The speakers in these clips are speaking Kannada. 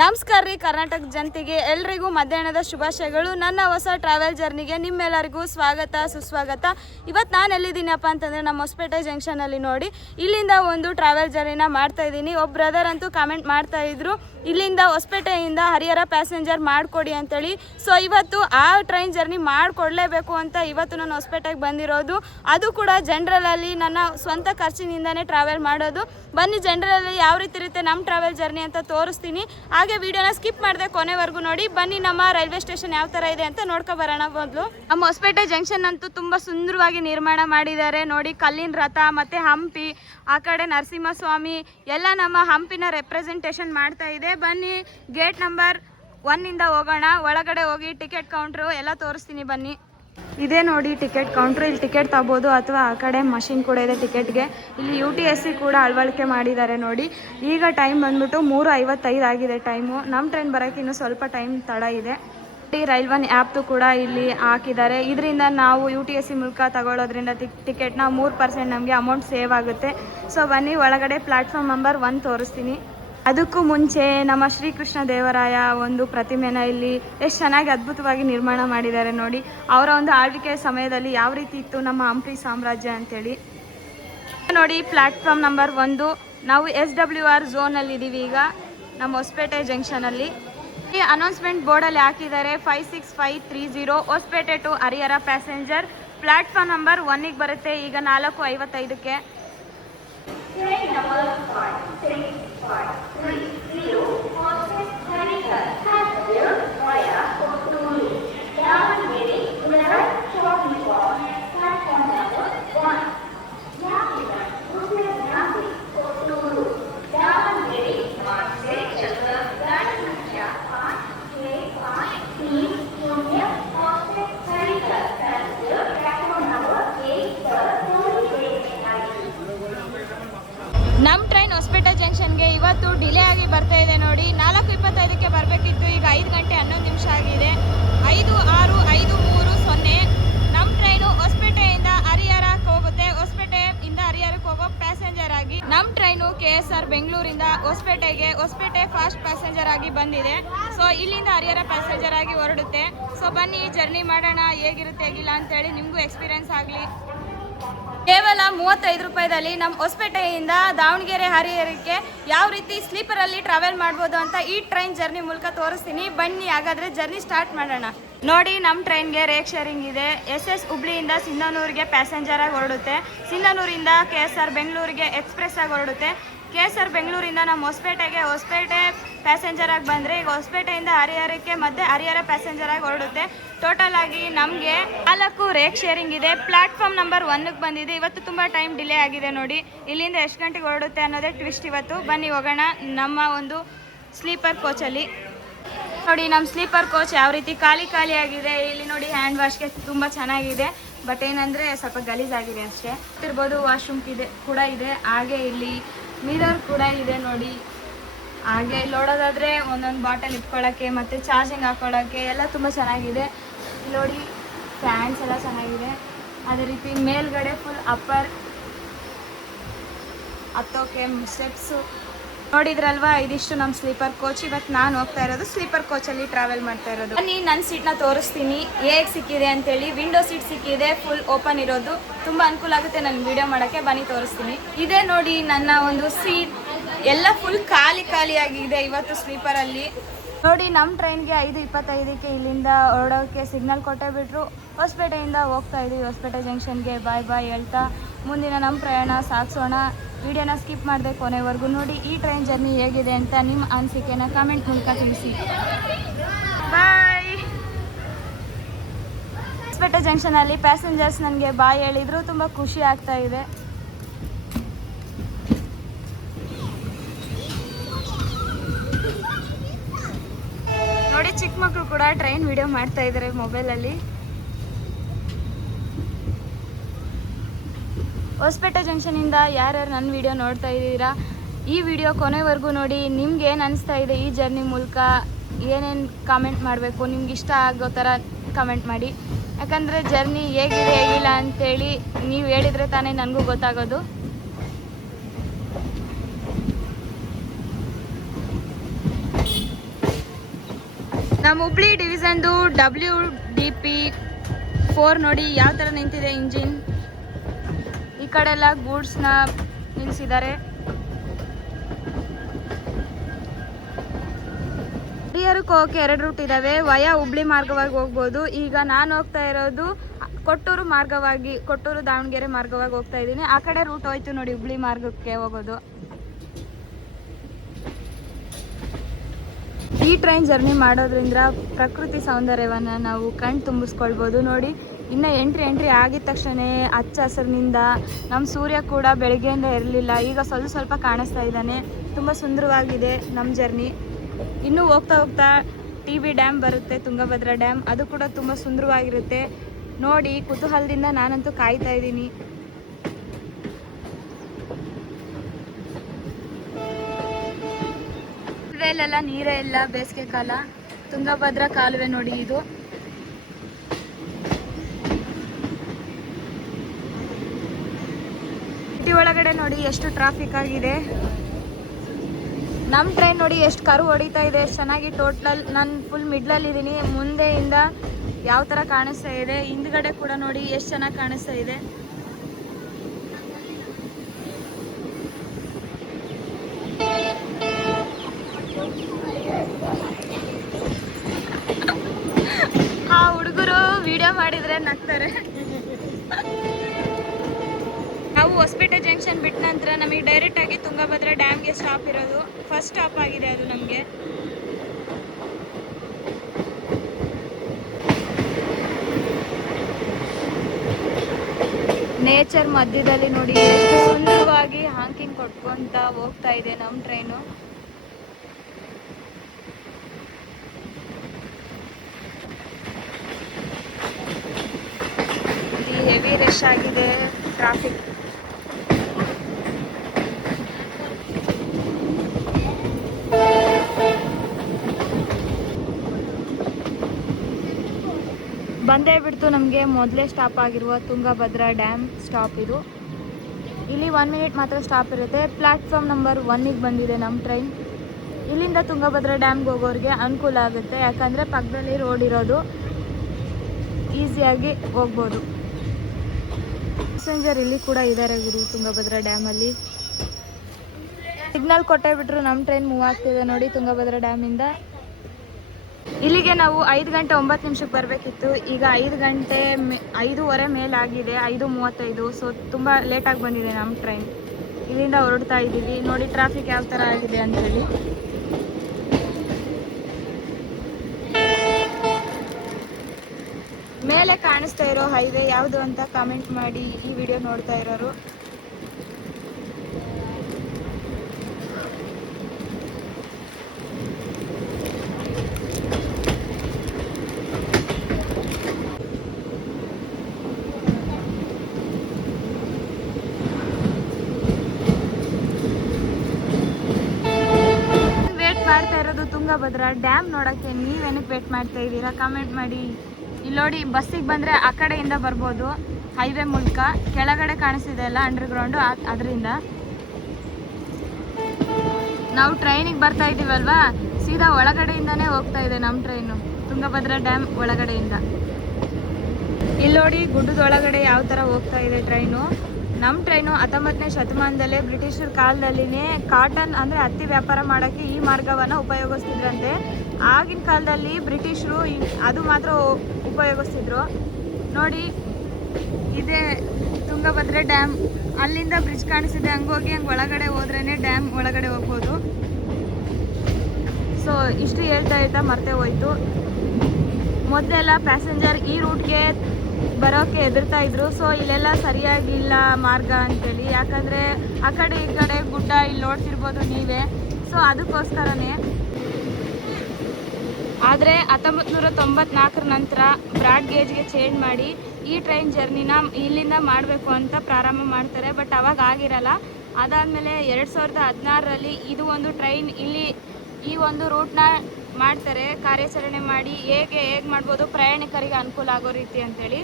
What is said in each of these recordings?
ನಮಸ್ಕಾರ ರೀ ಕರ್ನಾಟಕ ಜನತೆಗೆ ಎಲ್ರಿಗೂ ಮಧ್ಯಾಹ್ನದ ಶುಭಾಶಯಗಳು. ನನ್ನ ಹೊಸ ಟ್ರಾವೆಲ್ ಜರ್ನಿಗೆ ನಿಮ್ಮೆಲ್ಲರಿಗೂ ಸ್ವಾಗತ ಸುಸ್ವಾಗತ. ಇವತ್ತು ನಾನು ಎಲ್ಲಿದ್ದೀನಪ್ಪ ಅಂತಂದರೆ ನಮ್ಮ ಹೊಸಪೇಟೆ ಜಂಕ್ಷನಲ್ಲಿ ನೋಡಿ ಇಲ್ಲಿಂದ ಒಂದು ಟ್ರಾವೆಲ್ ಜರ್ನಿನ ಮಾಡ್ತಾ ಇದ್ದೀನಿ. ಒಬ್ಬ ಬ್ರದರ್ ಅಂತೂ ಕಾಮೆಂಟ್ ಮಾಡ್ತಾ ಇದ್ರು ಇಲ್ಲಿಂದ ಹೊಸಪೇಟೆಯಿಂದ ಹರಿಹರ ಪ್ಯಾಸೆಂಜರ್ ಮಾಡಿಕೊಡಿ ಅಂತೇಳಿ. ಸೊ ಇವತ್ತು ಆ ಟ್ರೈನ್ ಜರ್ನಿ ಮಾಡಿಕೊಡ್ಲೇಬೇಕು ಅಂತ ಇವತ್ತು ನಾನು ಹೊಸಪೇಟೆಗೆ ಬಂದಿರೋದು. ಅದು ಕೂಡ ಜನರಲಲ್ಲಿ ನನ್ನ ಸ್ವಂತ ಖರ್ಚಿನಿಂದನೇ ಟ್ರಾವೆಲ್ ಮಾಡೋದು. ಬನ್ನಿ ಜನರಲಲ್ಲಿ ಯಾವ ರೀತಿ ಇರುತ್ತೆ ನಮ್ಮ ಟ್ರಾವೆಲ್ ಜರ್ನಿ ಅಂತ ತೋರಿಸ್ತೀನಿ. ಹಾಗೆ ವಿಡಿಯೋನ ಸ್ಕಿಪ್ ಮಾಡದೆ ಕೊನೆವರೆಗೂ ನೋಡಿ. ಬನ್ನಿ ನಮ್ಮ ರೈಲ್ವೆ ಸ್ಟೇಷನ್ ಯಾವ ಥರ ಇದೆ ಅಂತ ನೋಡ್ಕೊ ಬರೋಣ. ಮೊದಲು ನಮ್ಮ ಹೊಸಪೇಟೆ ಜಂಕ್ಷನ್ ಅಂತೂ ತುಂಬ ಸುಂದರವಾಗಿ ನಿರ್ಮಾಣ ಮಾಡಿದ್ದಾರೆ ನೋಡಿ. ಕಲ್ಲಿನ ರಥ ಮತ್ತು ಹಂಪಿ, ಆ ಕಡೆ ನರಸಿಂಹಸ್ವಾಮಿ ಎಲ್ಲ ನಮ್ಮ ಹಂಪಿನ ರೆಪ್ರೆಸೆಂಟೇಷನ್ ಮಾಡ್ತಾ ಇದೆ. ಬನ್ನಿ ಗೇಟ್ ನಂಬರ್ 1 ಹೋಗೋಣ. ಒಳಗಡೆ ಹೋಗಿ ಟಿಕೆಟ್ ಕೌಂಟ್ರು ಎಲ್ಲ ತೋರಿಸ್ತೀನಿ ಬನ್ನಿ. ಇದೇ ನೋಡಿ ಟಿಕೆಟ್ ಕೌಂಟ್ರು. ಇಲ್ಲಿ ಟಿಕೆಟ್ ತಗೋಬೋದು ಅಥವಾ ಆ ಕಡೆ ಮಷಿನ್ ಕೂಡ ಇದೆ ಟಿಕೆಟ್ಗೆ. ಇಲ್ಲಿ UTSC ಕೂಡ ಅಳವಡಿಕೆ ಮಾಡಿದ್ದಾರೆ ನೋಡಿ. ಈಗ ಟೈಮ್ ಬಂದ್ಬಿಟ್ಟು 3:55 ಆಗಿದೆ ಟೈಮು. ನಮ್ಮ ಟ್ರೈನ್ ಬರೋಕ್ಕೆ ಇನ್ನೂ ಸ್ವಲ್ಪ ಟೈಮ್ ತಡ ಇದೆ. ರೈಲ್ವೆ ಆ್ಯಪ್ದು ಕೂಡ ಇಲ್ಲಿ ಹಾಕಿದ್ದಾರೆ. ಇದರಿಂದ ನಾವು UTSC ಮೂಲಕ ತಗೊಳ್ಳೋದ್ರಿಂದ ಟಿಕೆಟ್ನ 3% ನಮಗೆ ಅಮೌಂಟ್ ಸೇವ್ ಆಗುತ್ತೆ. ಸೊ ಬನ್ನಿ ಒಳಗಡೆ ಪ್ಲ್ಯಾಟ್ಫಾರ್ಮ್ ನಂಬರ್ 1 ತೋರಿಸ್ತೀನಿ. ಅದಕ್ಕೂ ಮುಂಚೆ ನಮ್ಮ ಶ್ರೀಕೃಷ್ಣ ದೇವರಾಯ ಒಂದು ಪ್ರತಿಮೆನ ಇಲ್ಲಿ ಎಷ್ಟು ಚೆನ್ನಾಗಿ ಅದ್ಭುತವಾಗಿ ನಿರ್ಮಾಣ ಮಾಡಿದ್ದಾರೆ ನೋಡಿ. ಅವರ ಒಂದು ಆಳ್ವಿಕೆ ಸಮಯದಲ್ಲಿ ಯಾವ ರೀತಿ ಇತ್ತು ನಮ್ಮ ಹಂಪಿ ಸಾಮ್ರಾಜ್ಯ ಅಂತೇಳಿ ನೋಡಿ. ಪ್ಲ್ಯಾಟ್ಫಾರ್ಮ್ ನಂಬರ್ 1 ನಾವು SWR ಝೋನಲ್ಲಿದ್ದೀವಿ ಈಗ ನಮ್ಮ ಹೊಸಪೇಟೆ ಜಂಕ್ಷನಲ್ಲಿ. ಈ ಅನೌನ್ಸ್ಮೆಂಟ್ ಬೋರ್ಡಲ್ಲಿ ಹಾಕಿದ್ದಾರೆ 56530 Hosapete to Harihar passenger. Platform number 1ಗೆ ಬರುತ್ತೆ ಈಗ 4:55ಕ್ಕೆ. ನಮ್ಮ ಟ್ರೈನ್ ಹೊಸಪೇಟೆ ಜಂಕ್ಷನ್ಗೆ ಇವತ್ತು ಡಿಲೇ ಆಗಿ ಬರ್ತಾ ಇದೆ ನೋಡಿ. 4:25ಕ್ಕೆ ಬರಬೇಕಿತ್ತು, ಈಗ 5 ಗಂಟೆ 11 ನಿಮಿಷ ಆಗಿದೆ. 5:06:5:30 ನಮ್ಮ ಟ್ರೈನು ಹೊಸಪೇಟೆಯಿಂದ ಹರಿಹರಕ್ಕೆ ಹೋಗುತ್ತೆ. ಹೊಸಪೇಟೆಯಿಂದ ಹರಿಹರಕ್ಕೆ ಹೋಗೋ ಪ್ಯಾಸೆಂಜರ್ ಆಗಿ ನಮ್ಮ ಟ್ರೈನು KSR ಬೆಂಗಳೂರಿಂದ ಹೊಸಪೇಟೆ ಫಾಸ್ಟ್ ಪ್ಯಾಸೆಂಜರ್ ಆಗಿ ಬಂದಿದೆ. ಸೊ ಇಲ್ಲಿಂದ ಹರಿಹರ ಪ್ಯಾಸೆಂಜರ್ ಆಗಿ ಹೊರಡುತ್ತೆ. ಸೊ ಬನ್ನಿ ಜರ್ನಿ ಮಾಡೋಣ, ಹೇಗಿರುತ್ತೆ ಹೇಗಿಲ್ಲ ಅಂತೇಳಿ ನಿಮಗೂ ಎಕ್ಸ್ಪೀರಿಯನ್ಸ್ ಆಗಲಿ. ಕೇವಲ 35 ರೂಪಾಯಿದಲ್ಲಿ ನಮ್ಮ ಹೊಸಪೇಟೆಯಿಂದ ದಾವಣಗೆರೆ ಹರಿಹರಕ್ಕೆ ಯಾವ ರೀತಿ ಸ್ಲೀಪರಲ್ಲಿ ಟ್ರಾವೆಲ್ ಮಾಡ್ಬೋದು ಅಂತ ಈ ಟ್ರೈನ್ ಜರ್ನಿ ಮೂಲಕ ತೋರಿಸ್ತೀನಿ. ಬನ್ನಿ ಹಾಗಾದರೆ ಜರ್ನಿ ಸ್ಟಾರ್ಟ್ ಮಾಡೋಣ. ನೋಡಿ ನಮ್ಮ ಟ್ರೈನ್ಗೆ ರೇಕ್ ಶೇರಿಂಗ್ ಇದೆ. SS ಹುಬ್ಳಿಯಿಂದ ಸಿಂಧನೂರಿಗೆ ಪ್ಯಾಸೆಂಜರ್ ಆಗಿ ಹೊರಡುತ್ತೆ. ಸಿಂಧನೂರಿಂದ KSR ಬೆಂಗಳೂರಿಗೆ ಎಕ್ಸ್ಪ್ರೆಸ್ ಆಗಿ ಹೊರಡುತ್ತೆ. KSR ಬೆಂಗಳೂರಿಂದ ನಮ್ಮ ಹೊಸಪೇಟೆ ಪ್ಯಾಸೆಂಜರ್ ಆಗಿ ಬಂದರೆ ಈಗ ಹೊಸಪೇಟೆಯಿಂದ ಹರಿಹರಕ್ಕೆ ಮತ್ತೆ ಹರಿಹರ ಪ್ಯಾಸೆಂಜರ್ ಆಗಿ ಹೊರಡುತ್ತೆ. ಟೋಟಲ್ ಆಗಿ ನಮಗೆ 4 ರೇಕ್ ಶೇರಿಂಗ್ ಇದೆ. ಪ್ಲ್ಯಾಟ್ಫಾರ್ಮ್ ನಂಬರ್ 1ಗೆ ಬಂದಿದೆ. ಇವತ್ತು ತುಂಬ ಟೈಮ್ ಡಿಲೇ ಆಗಿದೆ ನೋಡಿ. ಇಲ್ಲಿಂದ ಎಷ್ಟು ಗಂಟೆಗೆ ಹೊರಡುತ್ತೆ ಅನ್ನೋದೇ ಟ್ವಿಸ್ಟ್ ಇವತ್ತು. ಬನ್ನಿ ಹೋಗೋಣ ನಮ್ಮ ಒಂದು ಸ್ಲೀಪರ್ ಕೋಚಲ್ಲಿ. ನೋಡಿ ನಮ್ಮ ಸ್ಲೀಪರ್ ಕೋಚ್ ಯಾವ ರೀತಿ ಖಾಲಿ ಆಗಿದೆ. ಇಲ್ಲಿ ನೋಡಿ ಹ್ಯಾಂಡ್ ವಾಶ್ಗೆ ತುಂಬ ಚೆನ್ನಾಗಿದೆ. ಬಟ್ ಏನಂದರೆ ಸ್ವಲ್ಪ ಗಲೀಜಾಗಿದೆ ಅಷ್ಟೇ. ಇರ್ಬೋದು ವಾಶ್ರೂಮ್ ಕೂಡ ಇದೆ. ಹಾಗೆ ಇಲ್ಲಿ ಮಿರರ್ ಕೂಡ ಇದೆ ನೋಡಿ. ಹಾಗೆ ಇಲ್ಲಿ ನೋಡೋದಾದರೆ ಒಂದೊಂದು ಬಾಟಲ್ ಇಟ್ಕೊಳ್ಳೋಕ್ಕೆ ಮತ್ತು ಚಾರ್ಜಿಂಗ್ ಹಾಕ್ಕೊಳ್ಳೋಕ್ಕೆ ಎಲ್ಲ ತುಂಬ ಚೆನ್ನಾಗಿದೆ. ನೋಡಿ ಫ್ಯಾನ್ಸ್ ಎಲ್ಲ ಚೆನ್ನಾಗಿದೆ. ಅದೇ ರೀತಿ ಮೇಲ್ಗಡೆ ಫುಲ್ ಅಪ್ಪರ್ ಹತ್ತೋಕೆ ಸ್ಟೆಪ್ಸು ನೋಡಿದ್ರಲ್ವಾ. ಇದಿಷ್ಟು ನಮ್ಮ ಸ್ಲೀಪರ್ ಕೋಚ್. ಇವತ್ತು ನಾನು ಹೋಗ್ತಾ ಇರೋದು ಸ್ಲೀಪರ್ ಕೋಚಲ್ಲಿ ಟ್ರಾವೆಲ್ ಮಾಡ್ತಾ ಇರೋದು. ಬನ್ನಿ ನನ್ನ ಸೀಟ್ನ ತೋರಿಸ್ತೀನಿ ಹೇಗೆ ಸಿಕ್ಕಿದೆ ಅಂತೇಳಿ. ವಿಂಡೋ ಸೀಟ್ ಸಿಕ್ಕಿದೆ, ಫುಲ್ ಓಪನ್ ಇರೋದು. ತುಂಬ ಅನುಕೂಲ ಆಗುತ್ತೆ ನನಗೆ ವೀಡಿಯೋ ಮಾಡೋಕ್ಕೆ. ಬನ್ನಿ ತೋರಿಸ್ತೀನಿ. ಇದೇ ನೋಡಿ ನನ್ನ ಒಂದು ಸೀಟ್. ಎಲ್ಲ ಫುಲ್ ಖಾಲಿಯಾಗಿದೆ ಇವತ್ತು ಸ್ಲೀಪರಲ್ಲಿ. ನೋಡಿ ನಮ್ಮ ಟ್ರೈನ್ಗೆ 5:25ಕ್ಕೆ ಇಲ್ಲಿಂದ ಹೊರಡೋಕ್ಕೆ ಸಿಗ್ನಲ್ ಕೊಟ್ಟೇ ಬಿಟ್ಟರು. ಹೊಸಪೇಟೆಯಿಂದ ಹೋಗ್ತಾ ಇದ್ದೀವಿ ಹೊಸಪೇಟೆ ಜಂಕ್ಷನ್ಗೆ. ಬಾಯ್ ಹೇಳ್ತಾ ಮುಂದಿನ ನಮ್ಮ ಪ್ರಯಾಣ ಸಾಗಿಸೋಣ. ವಿಡಿಯೋನ ಸ್ಕಿಪ್ ಮಾಡದೆ ಕೊನೆವರೆಗೂ ನೋಡಿ. ಈ ಟ್ರೈನ್ ಜರ್ನಿ ಹೇಗಿದೆ ಅಂತ ನಿಮ್ಮ ಅನಿಸಿಕೆನ ಕಾಮೆಂಟ್ ಮೂಲಕ ತಿಳಿಸಿ. ಬಾಯ್. ಹೊಸಪೇಟೆ ಜಂಕ್ಷನಲ್ಲಿ ಪ್ಯಾಸೆಂಜರ್ಸ್ ನನಗೆ ಬಾಯ್ ಹೇಳಿದ್ರು. ತುಂಬ ಖುಷಿ ಆಗ್ತಾ ಇದೆ. ನೋಡಿ ಚಿಕ್ಕ ಮಕ್ಕಳು ಕೂಡ ಟ್ರೈನ್ ವಿಡಿಯೋ ಮಾಡ್ತಾ ಇದ್ದಾರೆ ಮೊಬೈಲಲ್ಲಿ. ಹೊಸಪೇಟೆ ಜಂಕ್ಷನಿಂದ ಯಾರ್ಯಾರು ನನ್ನ ವಿಡಿಯೋ ನೋಡ್ತಾ ಇದ್ದೀರಾ, ಈ ವಿಡಿಯೋ ಕೊನೆವರೆಗೂ ನೋಡಿ. ನಿಮ್ಗೆ ಏನು ಅನಿಸ್ತಾ ಇದೆ ಈ ಜರ್ನಿ ಮೂಲಕ, ಏನೇನು ಕಾಮೆಂಟ್ ಮಾಡಬೇಕು, ನಿಮ್ಗೆ ಇಷ್ಟ ಆಗೋ ಥರ ಕಮೆಂಟ್ ಮಾಡಿ. ಯಾಕಂದರೆ ಜರ್ನಿ ಹೇಗಿದೆ ಹೇಗಿಲ್ಲ ಅಂತೇಳಿ ನೀವು ಹೇಳಿದರೆ ತಾನೇ ನನಗೂ ಗೊತ್ತಾಗೋದು. ನಮ್ಮ ಹುಬ್ಳಿ ಡಿವಿಷನ್ದು WDP-4 ನೋಡಿ ಯಾವ ಥರ ನಿಂತಿದೆ ಇಂಜಿನ್. ಈ ಕಡೆ ಎಲ್ಲ ಗೂಡ್ಸ್ನ ನಿಲ್ಲಿಸಿದ್ದಾರೆ. ಹರಿಹರಕ್ಕೆ ಹೋಗೋಕ್ಕೆ 2 ರೂಟ್ ಇದ್ದಾವೆ. ವಯಾ ಹುಬ್ಳಿ ಮಾರ್ಗವಾಗಿ ಹೋಗ್ಬೋದು. ಈಗ ನಾನು ಹೋಗ್ತಾ ಇರೋದು ಕೊಟ್ಟೂರು ಮಾರ್ಗವಾಗಿ, ಕೊಟ್ಟೂರು ದಾವಣಗೆರೆ ಮಾರ್ಗವಾಗಿ ಹೋಗ್ತಾ ಇದ್ದೀನಿ. ಆ ಕಡೆ ರೂಟ್ ಹೋಯ್ತು ನೋಡಿ ಹುಬ್ಳಿ ಮಾರ್ಗಕ್ಕೆ ಹೋಗೋದು. ಈ ಟ್ರೈನ್ ಜರ್ನಿ ಮಾಡೋದ್ರಿಂದ ಪ್ರಕೃತಿ ಸೌಂದರ್ಯವನ್ನು ನಾವು ಕಣ್ಣು ತುಂಬಿಸ್ಕೊಳ್ಬೋದು. ನೋಡಿ ಇನ್ನು ಎಂಟ್ರಿ ಆಗಿದ ತಕ್ಷಣ ಹಚ್ಚ ಹಸಿರಿನಿಂದ ನಮ್ಮ ಸೂರ್ಯ ಕೂಡ ಬೆಳಗ್ಗೆಯಿಂದ ಇರಲಿಲ್ಲ, ಈಗ ಸ್ವಲ್ಪ ಕಾಣಿಸ್ತಾ ಇದ್ದಾನೆ. ತುಂಬ ಸುಂದರವಾಗಿದೆ ನಮ್ಮ ಜರ್ನಿ. ಇನ್ನೂ ಹೋಗ್ತಾ TB ಡ್ಯಾಮ್ ಬರುತ್ತೆ, ತುಂಗಭದ್ರಾ ಡ್ಯಾಮ್. ಅದು ಕೂಡ ತುಂಬ ಸುಂದರವಾಗಿರುತ್ತೆ. ನೋಡಿ ಕುತೂಹಲದಿಂದ ನಾನಂತೂ ಕಾಯ್ತಾ ಇದ್ದೀನಿ. ಕಾಲುವೆಲೆಲ್ಲ ನೀರೇ ಇಲ್ಲ, ಬೇಸಿಗೆ ಕಾಲ. ತುಂಗಭದ್ರಾ ಕಾಲುವೆ ನೋಡಿ ಇದು. ಸಿಟಿ ಒಳಗಡೆ ನೋಡಿ ಎಷ್ಟು ಟ್ರಾಫಿಕ್ ಆಗಿದೆ. ನಮ್ಮ ಟ್ರೈನ್ ನೋಡಿ ಎಷ್ಟು ಕರು ಹೊಡಿತಾ ಇದೆ, ಎಷ್ಟು ಚೆನ್ನಾಗಿ. ಟೋಟಲ್ ನಾನು ಫುಲ್ ಮಿಡ್ಲಲ್ಲಿದ್ದೀನಿ. ಮುಂದೆಯಿಂದ ಯಾವ ಥರ ಕಾಣಿಸ್ತಾ ಇದೆ, ಹಿಂದ್ಗಡೆ ಕೂಡ ನೋಡಿ ಎಷ್ಟು ಚೆನ್ನಾಗಿ ಕಾಣಿಸ್ತಾ ಇದೆ. ಆ ಹುಡುಗರು ವಿಡಿಯೋ ಮಾಡಿದರೆ ನಗ್ತಾರೆ. ನಾವು ಹೊಸಪೇಟೆ ಜಂಕ್ಷನ್ ಬಿಟ್ಟ ನಂತರ ನಮಗೆ ಡೈರೆಕ್ಟಾಗಿ ತುಂಗಭದ್ರಾ ಡ್ಯಾಮ್ಗೆ ಸ್ಟಾಪ್ ಇರೋದು. ಫಸ್ಟ್ ಸ್ಟಾಪ್ ಆಗಿದೆ ಅದು ನಮಗೆ. ನೇಚರ್ ಮಧ್ಯದಲ್ಲಿ ನೋಡಿ ಎಷ್ಟು ಸುಂದರವಾಗಿ ಹಾಂಕಿಂಗ್ ಕೊಟ್ಕೊಂತ ಹೋಗ್ತಾ ಇದೆ ನಮ್ಮ ಟ್ರೈನು. ಹೆವಿ ರಶ್ ಆಗಿದೆ, ಟ್ರಾಫಿಕ್. ಬಂದೇ ಬಿಡ್ತು ನಮಗೆ ಮೊದಲೇ ಸ್ಟಾಪ್ ಆಗಿರುವ ತುಂಗಭದ್ರಾ ಡ್ಯಾಮ್ ಸ್ಟಾಪ್ ಇದು. ಇಲ್ಲಿ 1 ಮಿನಿಟ್ ಮಾತ್ರ ಸ್ಟಾಪ್ ಇರುತ್ತೆ. ಪ್ಲ್ಯಾಟ್ಫಾರ್ಮ್ ನಂಬರ್ 1ಗೆ ಬಂದಿದೆ ನಮ್ಮ ಟ್ರೈನ್. ಇಲ್ಲಿಂದ ತುಂಗಭದ್ರಾ ಡ್ಯಾಮ್ಗೆ ಹೋಗೋರಿಗೆ ಅನುಕೂಲ ಆಗುತ್ತೆ, ಯಾಕಂದರೆ ಪಕ್ಕದಲ್ಲಿ ರೋಡ್ ಇರೋದು, ಈಸಿಯಾಗಿ ಹೋಗ್ಬೋದು. ಪ್ಯಾಸೆಂಜರ್ ಇಲ್ಲಿ ಕೂಡ ಇದ್ದಾರೆ ಗುರು ತುಂಗಭದ್ರಾ ಡ್ಯಾಮಲ್ಲಿ. ಸಿಗ್ನಲ್ ಕೊಟ್ಟೇ ಬಿಟ್ಟರು ನಮ್ಮ ಟ್ರೈನ್ ಮೂವ್ ಆಗ್ತಿದೆ ನೋಡಿ ತುಂಗಭದ್ರಾ ಡ್ಯಾಮಿಂದ. ಇಲ್ಲಿಗೆ ನಾವು 5 ಗಂಟೆ 9 ನಿಮಿಷಕ್ಕೆ ಬರಬೇಕಿತ್ತು. ಈಗ 5:30 ಮೇಲಾಗಿದೆ, 5:35. ಸೊ ತುಂಬ ಲೇಟಾಗಿ ಬಂದಿದೆ ನಮ್ಮ ಟ್ರೈನ್. ಇಲ್ಲಿಂದ ಹೊರಡ್ತಾ ಇದ್ದೀವಿ. ನೋಡಿ ಟ್ರಾಫಿಕ್ ಯಾವ ಥರ ಆಗಿದೆ ಅಂತೇಳಿ. ಮೇಲೆ ಕಾಣಿಸ್ತಾ ಇರೋ ಹೈವೇ ಯಾವುದು ಅಂತ ಕಾಮೆಂಟ್ ಮಾಡಿ ಈ ವಿಡಿಯೋ ನೋಡ್ತಾ ಇರೋರು. ಮಾಡ್ತಾ ಇರೋದು ತುಂಗಭದ್ರಾ ಡ್ಯಾಮ್ ನೋಡೋಕ್ಕೆ. ನೀವೇನಕ್ಕೆ ವೇಟ್ ಮಾಡ್ತಾ ಇದ್ದೀರಾ ಕಾಮೆಂಟ್ ಮಾಡಿ. ಇಲ್ಲಿ ನೋಡಿ ಬಸ್ಸಿಗೆ ಬಂದರೆ ಆ ಕಡೆಯಿಂದ ಬರ್ಬೋದು, ಹೈವೇ ಮೂಲಕ. ಕೆಳಗಡೆ ಕಾಣಿಸ್ತಿದೆ ಅಲ್ಲ ಅಂಡರ್ಗ್ರೌಂಡು, ಅದರಿಂದ. ನಾವು ಟ್ರೈನಿಗೆ ಬರ್ತಾ ಇದ್ದೀವಲ್ವಾ, ಸೀದಾ ಒಳಗಡೆಯಿಂದನೇ ಹೋಗ್ತಾ ಇದೆ ನಮ್ಮ ಟ್ರೈನು, ತುಂಗಭದ್ರಾ ಡ್ಯಾಮ್ ಒಳಗಡೆಯಿಂದ. ಇಲ್ಲಿ ನೋಡಿ ಗುಡ್ಡದ ಒಳಗಡೆ ಯಾವ ಥರ ಹೋಗ್ತಾ ಇದೆ ಟ್ರೈನು. ನಮ್ಮ ಟ್ರೈನು 19ನೇ ಶತಮಾನದಲ್ಲೇ ಬ್ರಿಟಿಷರ ಕಾಲದಲ್ಲಿನೇ ಕಾಟನ್ ಅಂದರೆ ಹತ್ತಿ ವ್ಯಾಪಾರ ಮಾಡೋಕ್ಕೆ ಈ ಮಾರ್ಗವನ್ನು ಉಪಯೋಗಿಸ್ತಿದ್ರಂತೆ. ಆಗಿನ ಕಾಲದಲ್ಲಿ ಬ್ರಿಟಿಷರು ಅದು ಮಾತ್ರ ಉಪಯೋಗಿಸ್ತಿದ್ರು. ನೋಡಿ ಇದೇ ತುಂಗಭದ್ರಾ ಡ್ಯಾಮ್. ಅಲ್ಲಿಂದ ಬ್ರಿಡ್ಜ್ ಕಾಣಿಸಿದೆ, ಹಂಗೋಗಿ ಹಂಗೆ ಒಳಗಡೆ ಹೋದ್ರೇ ಡ್ಯಾಮ್ ಒಳಗಡೆ ಹೋಗ್ಬೋದು. ಸೊ ಇಷ್ಟು ಹೇಳ್ತಾ ಮರ್ತೇ ಹೋಯ್ತು. ಮೊದಲೆಲ್ಲ ಪ್ಯಾಸೆಂಜರ್ ಈ ರೂಟ್ಗೆ ಬರೋಕ್ಕೆ ಹೆದರ್ತಾ ಇದ್ರು. ಸೊ ಇಲ್ಲೆಲ್ಲ ಸರಿಯಾಗಿಲ್ಲ ಮಾರ್ಗ ಅಂತೇಳಿ, ಯಾಕಂದರೆ ಆ ಕಡೆ ಈ ಕಡೆ ಗುಡ್ಡ ಇಲ್ಲಿ ನೋಡ್ತಿರ್ಬೋದು ನೀವೇ. ಸೊ ಅದಕ್ಕೋಸ್ಕರನೇ. ಆದರೆ 1994 ನಂತರ ಬ್ರಾಡ್ ಗೇಜ್ಗೆ ಚೇಂಜ್ ಮಾಡಿ ಈ ಟ್ರೈನ್ ಜರ್ನಿನ ಇಲ್ಲಿಂದ ಮಾಡಬೇಕು ಅಂತ ಪ್ರಾರಂಭ ಮಾಡ್ತಾರೆ. ಬಟ್ ಅವಾಗ ಆಗಿರಲ್ಲ. ಅದಾದಮೇಲೆ 2016ರಲ್ಲಿ ಇದು ಒಂದು ಟ್ರೈನ್ ಇಲ್ಲಿ ಈ ಒಂದು ರೂಟ್ನ ಮಾಡ್ತಾರೆ, ಕಾರ್ಯಾಚರಣೆ ಮಾಡಿ ಹೇಗೆ ಮಾಡ್ಬೋದು ಪ್ರಯಾಣಿಕರಿಗೆ ಅನುಕೂಲ ಆಗೋ ರೀತಿ ಅಂತೇಳಿ.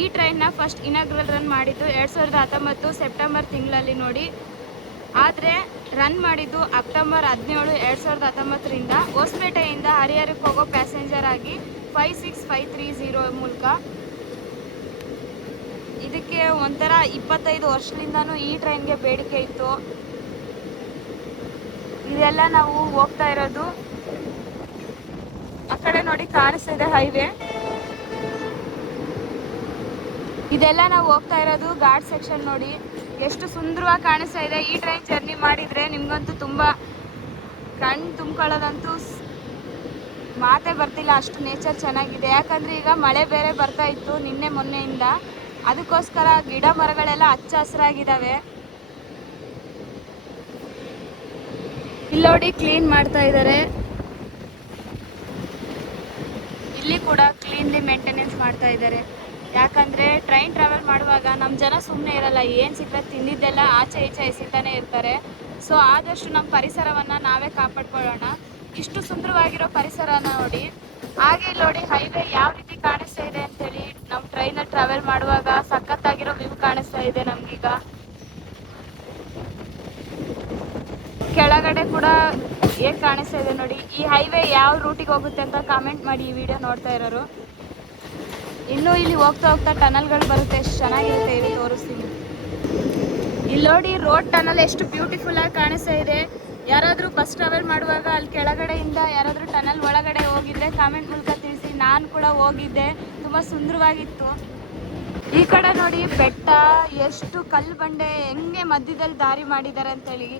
ಈ ಟ್ರೈನ್ನ ಫಸ್ಟ್ ಇನಾಗ್ರಲ್ ರನ್ ಮಾಡಿದ್ದು 2019 ಸೆಪ್ಟೆಂಬರ್ ತಿಂಗಳಲ್ಲಿ ನೋಡಿ. ಆದರೆ ರನ್ ಮಾಡಿದ್ದು ಅಕ್ಟೋಬರ್ 17, 2019ರಿಂದ ಹೊಸಪೇಟೆಯಿಂದ ಹರಿಹರಕ್ಕೆ ಹೋಗೋ ಪ್ಯಾಸೆಂಜರ್ ಆಗಿ 56530 ಮೂಲಕ. ಇದಕ್ಕೆ ಒಂಥರ 25 ವರ್ಷದಿಂದನೂ ಈ ಟ್ರೈನ್ಗೆ ಬೇಡಿಕೆ ಇತ್ತು. ಇದೆಲ್ಲ ನಾವು ಹೋಗ್ತಾ ಇರೋದು, ಆ ಕಡೆ ನೋಡಿ ಕಾಣಿಸ್ತಾ ಇದೆ ಹೈವೇ. ಇದೆಲ್ಲ ನಾವು ಹೋಗ್ತಾ ಇರೋದು ಘಾಟ್ ಸೆಕ್ಷನ್. ನೋಡಿ ಎಷ್ಟು ಸುಂದರವಾಗಿ ಕಾಣಿಸ್ತಾ ಇದೆ. ಈ ಟ್ರೈನ್ ಜರ್ನಿ ಮಾಡಿದರೆ ನಿಮ್ಗಂತೂ ತುಂಬ ಕಣ್ಣು ತುಂಬ್ಕೊಳ್ಳೋದಂತೂ ಮಾತೇ ಬರ್ತಿಲ್ಲ, ಅಷ್ಟು ನೇಚರ್ ಚೆನ್ನಾಗಿದೆ. ಯಾಕಂದರೆ ಈಗ ಮಳೆ ಬೇರೆ ಬರ್ತಾ ಇತ್ತು ನಿನ್ನೆ ಮೊನ್ನೆಯಿಂದ, ಅದಕ್ಕೋಸ್ಕರ ಗಿಡ ಮರಗಳೆಲ್ಲ ಹಚ್ಚ ಹಸಿರಾಗಿದ್ದಾವೆ. ಇಲ್ಲೋಡಿ ಕ್ಲೀನ್ ಮಾಡ್ತಾ ಇದ್ದಾರೆ. ಇಲ್ಲಿ ಕೂಡ ಕ್ಲೀನ್ಲಿ ಮೇಂಟೆನೆನ್ಸ್ ಮಾಡ್ತಾ ಇದ್ದಾರೆ. ಯಾಕಂದರೆ ಟ್ರೈನ್ ಟ್ರಾವೆಲ್ ಮಾಡುವಾಗ ನಮ್ಮ ಜನ ಸುಮ್ಮನೆ ಇರಲ್ಲ, ಏನು ಸಿಕ್ಕರೆ ತಿಂದಿದ್ದೆಲ್ಲ ಆಚೆ ಈಚೆ ಎಸಿತಾನೆ ಇರ್ತಾರೆ. ಸೊ ಆದಷ್ಟು ನಮ್ಮ ಪರಿಸರವನ್ನು ನಾವೇ ಕಾಪಾಡ್ಕೊಳ್ಳೋಣ. ಇಷ್ಟು ಸುಂದರವಾಗಿರೋ ಪರಿಸರನ ನೋಡಿ. ಹಾಗೆ ಇಲ್ಲಿ ನೋಡಿ ಹೈವೇ ಯಾವ ರೀತಿ ಕಾಣಿಸ್ತಾ ಇದೆ ಅಂತೇಳಿ. ನಮ್ಮ ಟ್ರೈನಲ್ಲಿ ಟ್ರಾವೆಲ್ ಮಾಡುವಾಗ ಸಖತ್ತಾಗಿರೋ ವ್ಯೂ ಕಾಣಿಸ್ತಾ ಇದೆ ನಮಗೀಗ. ಕೆಳಗಡೆ ಕೂಡ ಹೇಗೆ ಕಾಣಿಸ್ತಾ ಇದೆ ನೋಡಿ. ಈ ಹೈವೇ ಯಾವ ರೂಟಿಗೆ ಹೋಗುತ್ತೆ ಅಂತ ಕಾಮೆಂಟ್ ಮಾಡಿ, ಈ ವಿಡಿಯೋ ನೋಡ್ತಾ ಇರೋರು. ಇನ್ನೂ ಇಲ್ಲಿ ಹೋಗ್ತಾ ಹೋಗ್ತಾ ಟನಲ್ಗಳು ಬರುತ್ತೆ, ಎಷ್ಟು ಚೆನ್ನಾಗಿರುತ್ತೆ ಇಲ್ಲಿ ತೋರಿಸ್ತೀನಿ. ಇಲ್ಲಿ ನೋಡಿ ರೋಡ್ ಟನಲ್ ಎಷ್ಟು ಬ್ಯೂಟಿಫುಲ್ ಆಗಿ ಕಾಣಿಸ್ತಾ ಇದೆ. ಯಾರಾದರೂ ಬಸ್ ಟ್ರಾವೆಲ್ ಮಾಡುವಾಗ ಅಲ್ಲಿ ಕೆಳಗಡೆಯಿಂದ ಯಾರಾದರೂ ಟನಲ್ ಒಳಗಡೆ ಹೋಗಿದ್ರೆ ಕಾಮೆಂಟ್ ಮೂಲಕ ತಿಳಿಸಿ. ನಾನು ಕೂಡ ಹೋಗಿದ್ದೆ, ತುಂಬ ಸುಂದರವಾಗಿತ್ತು. ಈ ಕಡೆ ನೋಡಿ ಬೆಟ್ಟ, ಎಷ್ಟು ಕಲ್ಲು ಬಂಡೆ ಹೆಂಗೆ ಮಧ್ಯದಲ್ಲಿ ದಾರಿ ಮಾಡಿದ್ದಾರೆ ಅಂತೇಳಿ.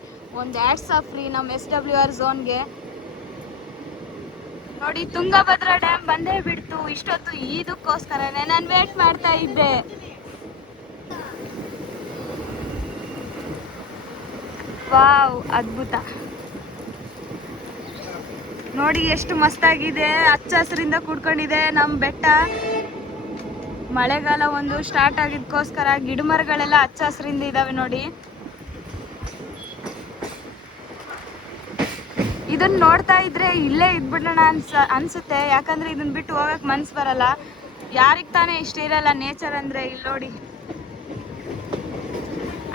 ಒಂದು ಹ್ಯಾಟ್ಸ್ ಆಫ್ ಫ್ರೀ ನಮ್ಮ SWR ಝೋನ್ಗೆ. ನೋಡಿ ತುಂಗಭದ್ರಾ ಡ್ಯಾಮ್ ಬಂದೇ ಬಿಡ್ತು. ಇಷ್ಟೊತ್ತು ಇದಕ್ಕೋಸ್ಕರನೇ ನಾನು ವೇಟ್ ಮಾಡ್ತಾ ಇದ್ದೆ. ವಾವ್, ಅದ್ಭುತ ನೋಡಿ, ಎಷ್ಟು ಮಸ್ತಾಗಿದೆ. ಹಚ್ಚ ಹಸಿರಿಂದ ಕೂಡ್ಕೊಂಡಿದೆ ನಮ್ಮ ಬೆಟ್ಟ. ಮಳೆಗಾಲ ಒಂದು ಸ್ಟಾರ್ಟ್ ಆಗಿದ್ದಕ್ಕೋಸ್ಕರ ಗಿಡ ಮರಗಳೆಲ್ಲ ಹಚ್ಚ ಹಸಿರಿಂದ ಇದ್ದಾವೆ ನೋಡಿ. ಇದನ್ನ ನೋಡ್ತಾ ಇದ್ರೆ ಇಲ್ಲೇ ಇದ್ಬಿಡೋಣ ಅನ್ಸುತ್ತೆ. ಯಾಕಂದ್ರೆ ಇದನ್ನ ಬಿಟ್ಟು ಹೋಗಕ್ಕೆ ಮನ್ಸು ಬರಲ್ಲ. ಯಾರಿಗೆ ತಾನೇ ಇಷ್ಟ ಇರಲ್ಲ ನೇಚರ್ ಅಂದರೆ. ಇಲ್ಲಿ ನೋಡಿ,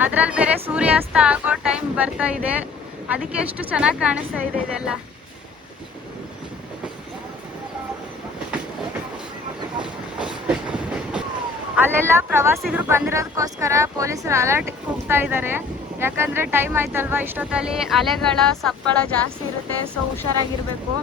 ಅದರಲ್ಲಿ ಬೇರೆ ಸೂರ್ಯಾಸ್ತ ಆಗೋ ಟೈಮ್ ಬರ್ತಾ ಇದೆ, ಅದಕ್ಕೆ ಎಷ್ಟು ಚೆನ್ನಾಗಿ ಕಾಣಿಸ್ತಾ ಇದೆ ಇದೆಲ್ಲ. ಅಲ್ಲೆಲ್ಲ ಪ್ರವಾಸಿಗರು ಬಂದಿರೋದಕ್ಕೋಸ್ಕರ ಪೊಲೀಸರು ಅಲರ್ಟ್ ಕೂಗ್ತಾ ಇದ್ದಾರೆ. ಯಾಕಂದರೆ ಟೈಮ್ ಆಯ್ತಲ್ವ, ಇಷ್ಟೊತ್ತಲ್ಲಿ ಅಲೆಗಳ ಸಪ್ಪಳ ಜಾಸ್ತಿ ಇರುತ್ತೆ. ಸೊ ಹುಷಾರಾಗಿರಬೇಕು.